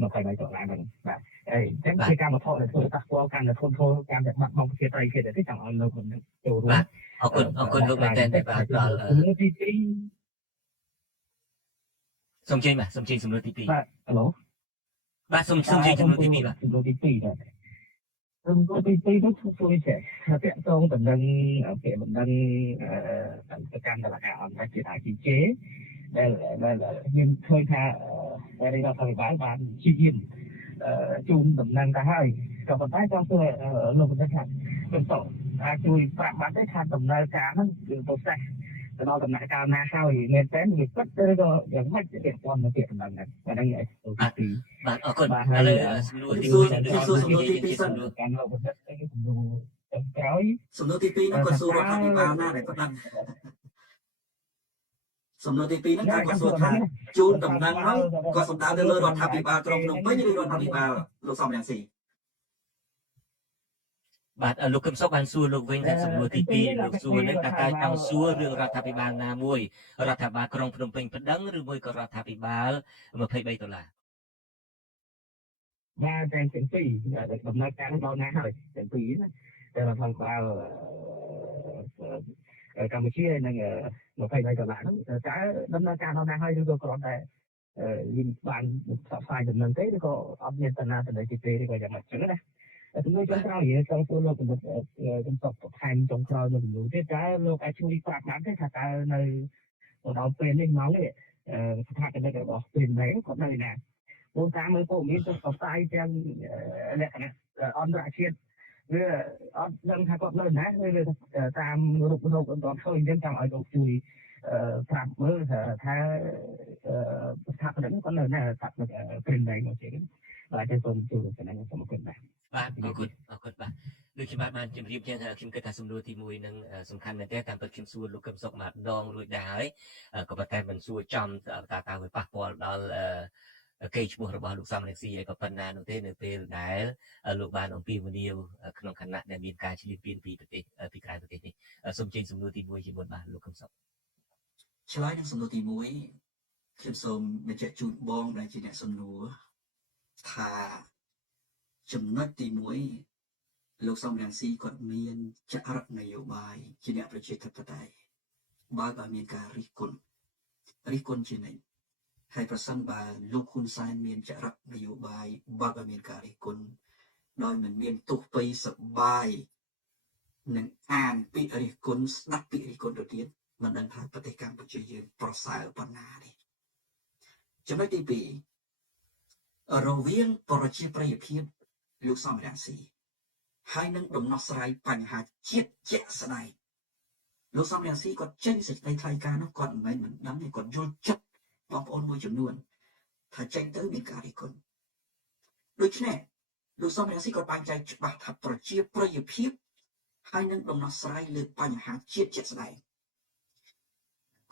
មកផ្នែកនេះឡើងហ្នឹងបាទហើយចឹងជាកម្មវត្ថុដែលធ្វើប៉ះពាល់កាន់តែធ្ងន់ធ្ងរកាន់តែបាត់បង់ប្រជាប្រិយភាពទៅចង់ឲ្យលោកមិនចូលរួមបាទអរគុណលោកមែនតើបាទដល់ទីសូមជើញបាទសូមជើញសំណួរទី2បាទហៅបាទសូមជើញសំណួរទី2បាទសំណួរទី2បាទសំណួរទី2នោះជួយចេះតាក់ទងទៅនឹងពាក្យបណ្ដឹងទៅកាន់តុលាការអន្តរជាតិ ICJ ដែលយើងឃើញថារដ្ឋាភិបាលបានព្យាយាមជូនដំណឹងទៅហើយក៏ប៉ុន្តែចង់សួរលោកបណ្ឌិតថាបន្តអាចជួយប្រាប់បានទេថាដំណើរការហ្នឹងគឺប្រសេសទៅដល់ដំណាក់កាលណាហើយមែនតើវាពិតឬក៏យ៉ាងម៉េចពាក់ព័ន្ធនឹងពាក្យដំណឹងហ្នឹងបាទហ្នឹងបាទអរគុណឥឡូវសំណួរទី2សិនកាន់លោកបណ្ឌិតគឺសំណួរក្រោយសំណួរទី2នោះគាត់សួររដ្ឋាភិបាលណាដែលផ្ដាច់សំណួរទី2ហ្នឹងគាត់សួរថាជូនដំណឹងហ្នឹងគាត់សំដៅទៅលើរដ្ឋាភិបាលក្រុងភ្នំពេញឬរដ្ឋាភិបាលលោកសំរងស៊ីបាទលោកកឹមសុខបានសួរលោកវិញថាសំណួរទី2លោកសួរនឹងតើចង់សួររឿងរដ្ឋាភិបាលណាមួយរដ្ឋាភិបាលក្រុងភ្នំពេញប្តឹងឬមួយក៏រដ្ឋាភិបាល$23បាទទាំងពីរដំណើរការដល់ណាហើយទាំងពីរណាតែរដ្ឋាភិបាលកម្ពុជានិង$23ហ្នឹងតើដំណើរការដល់ណាហើយឬក៏គ្រាន់តែយើងបានផ្សព្វផ្សាយដំណឹងទេឬក៏អត់មានដំណើរទៅទី2ឬក៏យ៉ាងម៉េចចឹងណាជំនួយចុងក្រោយចង់សួរលោកបណ្ឌិតខ្ញុំតបបន្ថែមចុងក្រោយមួយចំនួនទៀតតើលោកអាចជួយប្រាប់បានទេថាតើនៅដល់ពេលនេះមកនេះស្ថាបនិករបស់ពេលនេះគាត់នៅណាព្រោះតាមមើលព័ត៌មានទៅផ្សាយទាំងលក្ខណៈអន្តរជាតិវាអត់ដឹងថាគាត់នៅណាឬតាមរូបលោកអត់ឃើញអញ្ចឹងចង់ឲ្យលោកជួយប្រាប់មើលថាស្ថាបនិកគាត់នៅណាស្ថាបនិកពេលនេះមកជាបាទសូមជួយចំណេញសូមអរគុណបាទបាទអរគុណបាទដូចខ្ញុំបានជម្រាបចឹងខ្ញុំគិតថាសំណួរទី1នឹងសំខាន់មែនទេតាមពិតខ្ញុំសួរលោកកឹមសុខម្ដងរួចដែរហើយក៏ប៉ុន្តែមិនសួរចំតើវាប៉ះពាល់ដល់កេរ្តិ៍ឈ្មោះរបស់លោកសំរងស៊ីអីក៏ប៉ុណ្ណានោះទេនៅពេលដែលលោកបានអំពាវនាវក្នុងគណៈដែលមានការឈ្លានពានពីប្រទេសពីក្រៅប្រទេសនេះសូមជើញសំណួរទី1ជាមុនបាទលោកកឹមសុខឆ្លើយនឹងសំណួរទី1ខ្ញុំសូមបញ្ជាក់ជូនបងដែលជាអ្នកសំណួរថាចំណុចទី1លោកសំរងស៊ីគាត់មានចរិតនយោបាយជាអ្នកប្រជាធិបតេយ្យបើមានការរិះគន់ជានិច្ចហើយប្រសិនបើលោកហ៊ុនសែនមានចរិតនយោបាយបើមានការរិះគន់ដោយមិនមានទុះពៃសបាយនឹងអានពាក្យរិះគន់ស្ដាប់ពាក្យរិះគន់ទៅទៀតមិនដឹងថាប្រទេសកម្ពុជាយើងប្រសើរប៉ុណ្ណាទេចំណុចទី2រវាងប្រជាប្រិយភាពលោកសំរងស៊ីហើយនឹងដំណោះស្រាយបញ្ហាជាតិជាក់ស្ដែងលោកសំរងស៊ីគាត់ចេញសេចក្តីថ្លែងការណ៍នោះគាត់មិនដឹងទេគាត់យល់ចិត្តបងប្អូនមួយចំនួនថាចេញទៅមានការរិះគន់ដូច្នេះលោកសំរងស៊ីគាត់បែងចែកច្បាស់ថាប្រជាប្រិយភាពហើយនឹងដំណោះស្រាយលើបញ្ហាជាតិជាក់ស្ដែង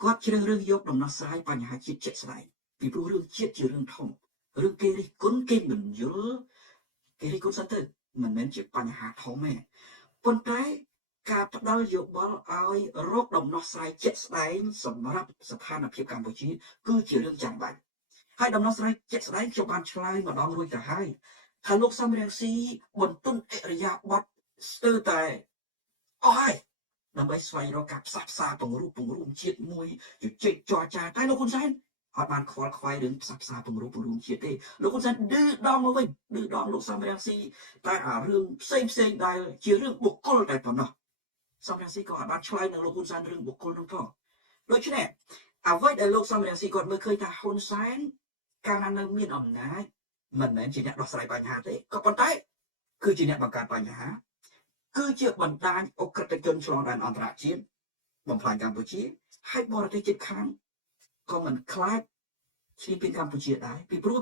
គាត់ជ្រើសរើសយកដំណោះស្រាយបញ្ហាជាតិជាក់ស្ដែងពីព្រោះរឿងជាតិជារឿងធំរឿងគេរិះគន់គេមិនយល់គេរិះគន់សិនទៅមិនមែនជាបញ្ហាធំទេប៉ុន្តែការផ្ដល់យោបល់ឲ្យរកដំណោះស្រាយជាក់ស្ដែងសម្រាប់ស្ថានភាពកម្ពុជាគឺជារឿងចាំបាច់ហើយដំណោះស្រាយជាក់ស្ដែងខ្ញុំបានឆ្លើយម្ដងរួចទៅហើយថាលោកសំរងស៊ីបន្ទន់អរិយាប័ត្រស្ទើរតែអស់ហើយដើម្បីស្វែងរកការផ្សះផ្សាពង្រួមជាតិមួយជជែកចរចាតែលោកហ៊ុនសែនអត់បានខ្វល់ខ្វាយរឿងផ្សះផ្សាពង្រួមជាតិទេលោកហ៊ុនសែនឌឺដងមកវិញឌឺដងលោកសំរងស៊ីតែអារឿងផ្សេងដែលជារឿងបុគ្គលតែប៉ុណ្ណោះ សំរងស៊ីក៏អាចបានឆ្លើយនឹងលោកហ៊ុនសែនរឿងបុគ្គលនោះផងដូច្នេះអ្វីដែលលោកសំរងស៊ីគាត់មើលឃើញថាហ៊ុនសែនកាលណានៅមានអំណាចមិនមែនជាអ្នកដោះស្រាយបញ្ហាទេក៏ប៉ុន្តែគឺជាអ្នកបង្កើតបញ្ហាគឺជាបណ្ដាញអក្រិតជនឆ្លងដែនអន្តរជាតិបំផ្លាញកម្ពុជាហើយបរទេសជិតខាងក៏មិនខ្លាចឈ្លានពានកម្ពុជាដែរពីព្រោះ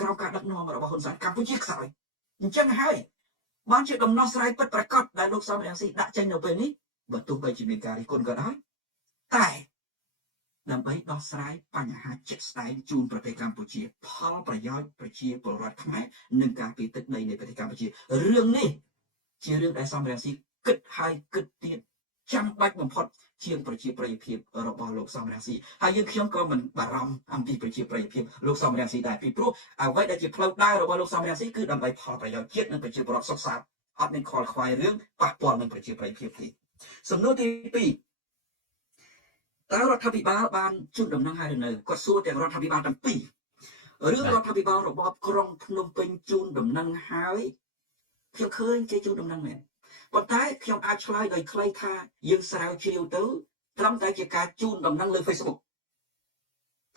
ក្រោមការដឹកនាំរបស់ហ៊ុនសែនកម្ពុជាខ្សោយអញ្ចឹងហើយបានជាដំណោះស្រាយពិតប្រាកដដែលលោកសំរងស៊ីដាក់ចេញនៅពេលនេះបើទោះបីជាមានការរិះគន់ក៏ដោយតែដើម្បីដោះស្រាយបញ្ហាជាក់ស្ដែងជូនប្រទេសកម្ពុជាផលប្រយោជន៍ប្រជាពលរដ្ឋខ្មែរនិងការពារទឹកដីនៃប្រទេសកម្ពុជារឿងនេះជារឿងដែលសំរងស៊ីគិតហើយគិតទៀតចាំបាច់បំផុតជាងប្រជាប្រិយភាពរបស់លោកសំរងស៊ីហើយយើងខ្ញុំក៏មិនបារម្ភអំពីប្រជាប្រិយភាពលោកសំរងស៊ីដែរពីព្រោះអ្វីដែលជាផ្លូវដើររបស់លោកសំរងស៊ីគឺដើម្បីផលប្រយោជន៍ជាតិនិងប្រជាពលរដ្ឋសុខសាន្តអត់មានខលខ្វាយរឿងប៉ះពាល់នឹងប្រជាប្រិយភាពទេសំណួរទី2តើរដ្ឋាភិបាលបានជូនដំណឹងហើយឬនៅគាត់សួរទាំងរដ្ឋាភិបាលទាំងពីររឿងរដ្ឋាភិបាលរបបក្រុងភ្នំពេញជូនដំណឹងហើយខ្ញុំឃើញគេជូនដំណឹងមែនប៉ុន្តែខ្ញុំអាចឆ្លើយដោយខ្លីថាយើងស្រាវជ្រាវទៅត្រឹមតែជាការជូនដំណឹងលើ Facebook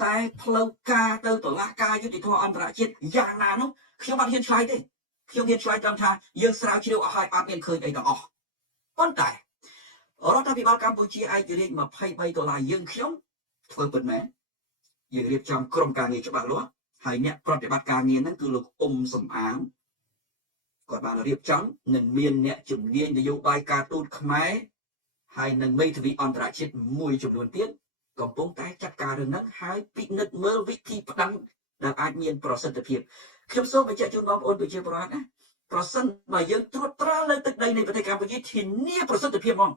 តែផ្លូវការទៅតុលាការយុតិធធម៌អន្តរជាតិយ៉ាងណានោះខ្ញុំអត់ហ៊ានឆ្លើយទេខ្ញុំហ៊ានឆ្លើយត្រឹមថាយើងស្រាវជ្រាវអស់ហើយអត់មានឃើញអីទាំងអស់ប៉ុន្តែរដ្ឋាភិបាលកម្ពុជាឯករាជ្យ$23យើងខ្ញុំធ្វើពិតមែនយើងរៀបចំក្រុមការងារច្បាស់លាស់ហើយអ្នកប្រតិបត្តិការងារហ្នឹងគឺលោកសំអាងគាត់បានរៀបចំនិងមានអ្នកជំនាញនយោបាយការទូតខ្មែរហើយនិងមេធាវីអន្តរជាតិមួយចំនួនទៀតកំពុងតែចាត់ការរឿងហ្នឹងហើយពិនិត្យមើលវិធីផ្ដាំដែលអាចមានប្រសិទ្ធភាពខ្ញុំសូមបញ្ជាក់ជូនបងប្អូនប្រជាពលរដ្ឋណាប្រសិនបើយើងត្រួតត្រាលើទឹកដីនៃប្រទេសកម្ពុជាធានាប្រសិទ្ធភាពហ្មង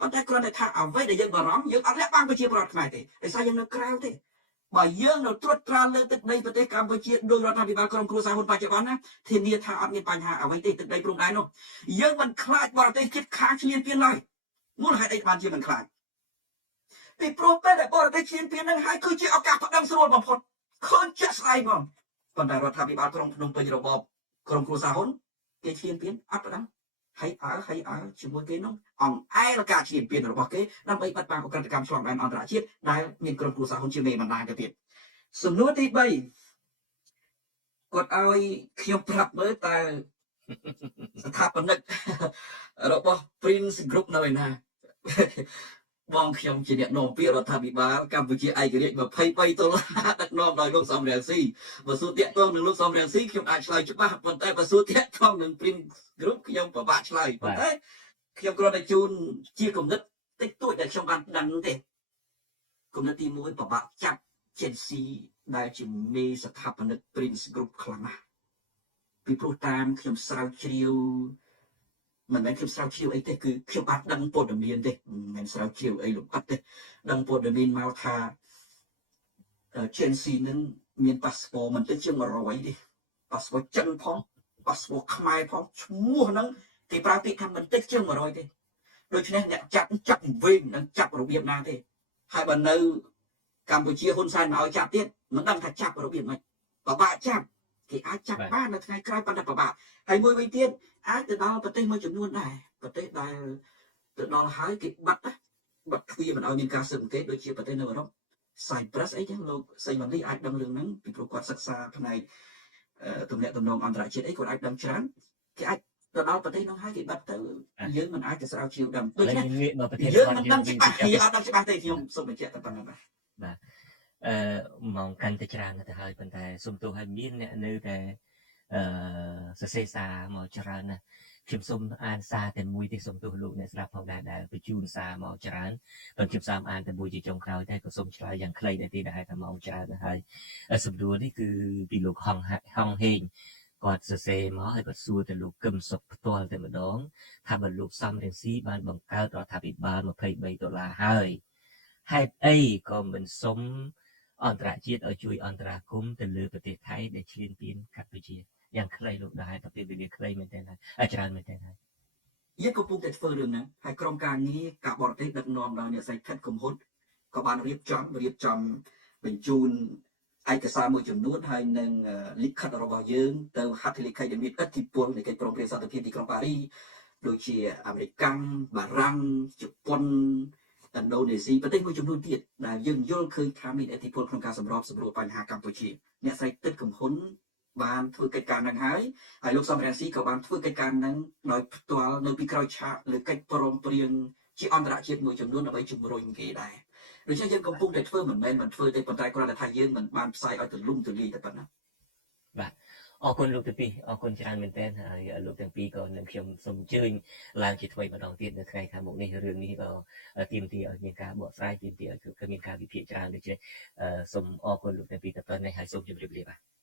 ប៉ុន្តែគ្រាន់តែថាអ្វីដែលយើងបារម្ភយើងអត់លះបង់ប្រជាពលរដ្ឋខ្មែរទេដោយសារយើងនៅក្រៅទេបើយើងនៅត្រួតត្រាលើទឹកដីប្រទេសកម្ពុជាដោយរដ្ឋាភិបាលក្រុមគ្រួសារហ៊ុនបច្ចុប្បន្នណាធានាថាអត់មានបញ្ហាអ្វីទេទឹកដីព្រំដែននោះយើងមិនខ្លាចបរទេសជិតខាងឈ្លានពានឡើយមូលហេតុអីបានជាមិនខ្លាចពីព្រោះពេលដែលបរទេសឈ្លានពាននឹងហើយគឺជាឱកាសផ្ដឹងស្រួលបំផុតឃើញជាក់ស្ដែងហ្មងប៉ុន្តែរដ្ឋាភិបាលក្រុងភ្នំពេញរបបក្រុមគ្រួសារហ៊ុនគេឈ្លានពានអត់ផ្ដឹងហើយអើជាមួយគេនោះអង្អែលការឈ្លានពានរបស់គេដើម្បីបិទបាំងអក្រិតកម្មឆ្លងដែនអន្តរជាតិដែលមានក្រុមគ្រួសារហ៊ុនជាមេបណ្ដាញទៅទៀតសំណួរទី3គាត់ឲ្យខ្ញុំប្រាប់មើលតើស្ថាបនិករបស់ Prince Group នៅឯណាបងខ្ញុំជាអ្នកនាំពាក្យរដ្ឋាភិបាលកម្ពុជាឯករាជ្យ$23ដឹកនាំដោយលោកសំរងស៊ីបើសួរតាក់ទងនឹងលោកសំរងស៊ីខ្ញុំអាចឆ្លើយច្បាស់ប៉ុន្តែបើសួរតាក់ទងនឹង Prince Group ខ្ញុំពិបាកឆ្លើយប៉ុន្តែខ្ញុំគ្រាន់តែជូនជាគំនិតតិចតួចដែលខ្ញុំបានដឹងទេគំនិតទី1ពិបាកចាប់ Chelsea ដែលជាមេស្ថាបនិក Prince Group ខ្លាំងណាស់ពីព្រោះតាមខ្ញុំស្រាវជ្រាវមិនមែនខ្ញុំស្រាវជ្រាវអីទេគឺខ្ញុំអាចដឹងព័ត៌មានទេមិនមែនស្រាវជ្រាវអីលម្អិតទេដឹងព័ត៌មានមកថា Chelsea នឹងមានប៉ាសពតមិនទៅជាង100ទេប៉ាសពតចិនផងប៉ាសពតខ្មែរផងឈ្មោះហ្នឹងគេប្រើពាក្យថាមិនតិចជាង100ទេដូច្នេះអ្នកចាប់វិញនឹងចាប់របៀបណាទេហើយបើនៅកម្ពុជាហ៊ុនសែនមកឲ្យចាប់ទៀតមិនដឹងថាចាប់របៀបម៉េចបបាក់ចាប់គេអាចចាប់បាននៅថ្ងៃក្រោយប៉ុន្តែបបាក់ហើយមួយវិញទៀតអាចទៅដល់ប្រទេសមួយចំនួនដែរប្រទេសដែលទៅដល់ហើយគេបាត់ទ្វារមិនឲ្យមានការស៊ើបអង្កេតដូចជាប្រទេសនៅអឺរ៉ុប Cyprus អីចឹងលោកសីវណ្ណីអាចដឹងរឿងហ្នឹងពីព្រោះគាត់សិក្សាផ្នែកទំនាក់ទំនងអន្តរជាតិអីគាត់អាចដឹងច្រើនគេអាចទៅដល់ប្រទេសនោះហើយគេបាត់ទៅយើងមិនអាចទៅស្រាវជ្រាវដឹងដូច្នេះយើងមិនដឹងច្បាស់យើងអត់ដឹងច្បាស់ទេខ្ញុំសូមបញ្ជាក់តែប៉ុណ្្នឹងបាទមកកាន់តែច្រើនទៅហើយប៉ុន្តែសុំទោសឲ្យមានអ្នកនៅតែសរសេរសារមកច្រើនណាស់ខ្ញុំសូមអានសារតែមួយទេសូមទោសលោកអ្នកស្ដាប់ផងដែរដែលបញ្ជូនសារមកច្រើនប៉ុន្តែខ្ញុំសូមអានតែមួយជាចុងក្រោយតែក៏សូមឆ្លើយយ៉ាងខ្លីដែរទេដែលថាមកច្រើនទៅហើយសំដួលនេះគឺពីលោកហងហេងគាត់សរសេរមកហើយគាត់សួរទៅលោកកឹមសុខផ្ទាល់តែម្ដងថាបើលោកសំរងស៊ីបានបង្កើតរដ្ឋាភិបាល$23ហើយហេតុអីក៏មិនសុំអន្តរជាតិឲ្យជួយអន្តរាគមន៍ទៅលើប្រទេសថៃដែលឈ្លានពានកម្ពុជាយ៉ាងខ្លីលោកដែរតែពេលវេលាខ្លីមែនទេហើយច្រើនមែនទេហើយយើងកំពុងតែធ្វើរឿងហ្នឹងហើយក្រុមការងារការបរទេសដឹកនាំដោយអ្នកស្រីខិតកំហុតក៏បានរៀបចំបញ្ជូនឯកសារមួយចំនួនហើយនឹងលិខិតរបស់យើងទៅហត្ថលេខីដែលមានឥទ្ធិពលនៃកិច្ចព្រមព្រៀងសន្តិភាពទីក្រុងប៉ារី ដូចជាអាមេរិកបារាំងជប៉ុនឥណ្ឌូនេស៊ីប្រទេសមួយចំនួនទៀតដែលយើងយល់ឃើញថាមានឥទ្ធិពលក្នុងការសម្របសម្រួលបញ្ហាកម្ពុជាអ្នកស្រីទឹកកំហ៊ុនបានធ្វើកិច្ចការនឹងហើយលោកសំរងស៊ីក៏បានធ្វើកិច្ចការនឹងដោយផ្ទាល់នៅពីក្រោយឆាកលើកិច្ចព្រមព្រៀងជាអន្តរជាតិមួយចំនួនដើម្បីជំរុញគេដែរដូច្នេះយើងកំពុងតែធ្វើមិនមែនមិនធ្វើទេប៉ុន្តែគ្រាន់តែថាយើងមិនបានផ្សាយឲ្យទូលំទូលាយតែប៉ុណ្ណា បាទអរគុណលោកទាំងពីរអរគុណច្រើនមែនទែនហើយលោកទាំងពីរក៏នឹងខ្ញុំសូមអញ្ជើញឡើងជាថ្មីម្ដងទៀតនៅថ្ងៃខាងមុខនេះរឿងនេះក៏ទាមទារឲ្យមានការបកស្រាយទាមទារឲ្យមានការវិភាគច្រើនដូច្នេះសូមអរគុណលោកទាំងពីរតទៅនេះហើយសូមជម្រាបលាបាទ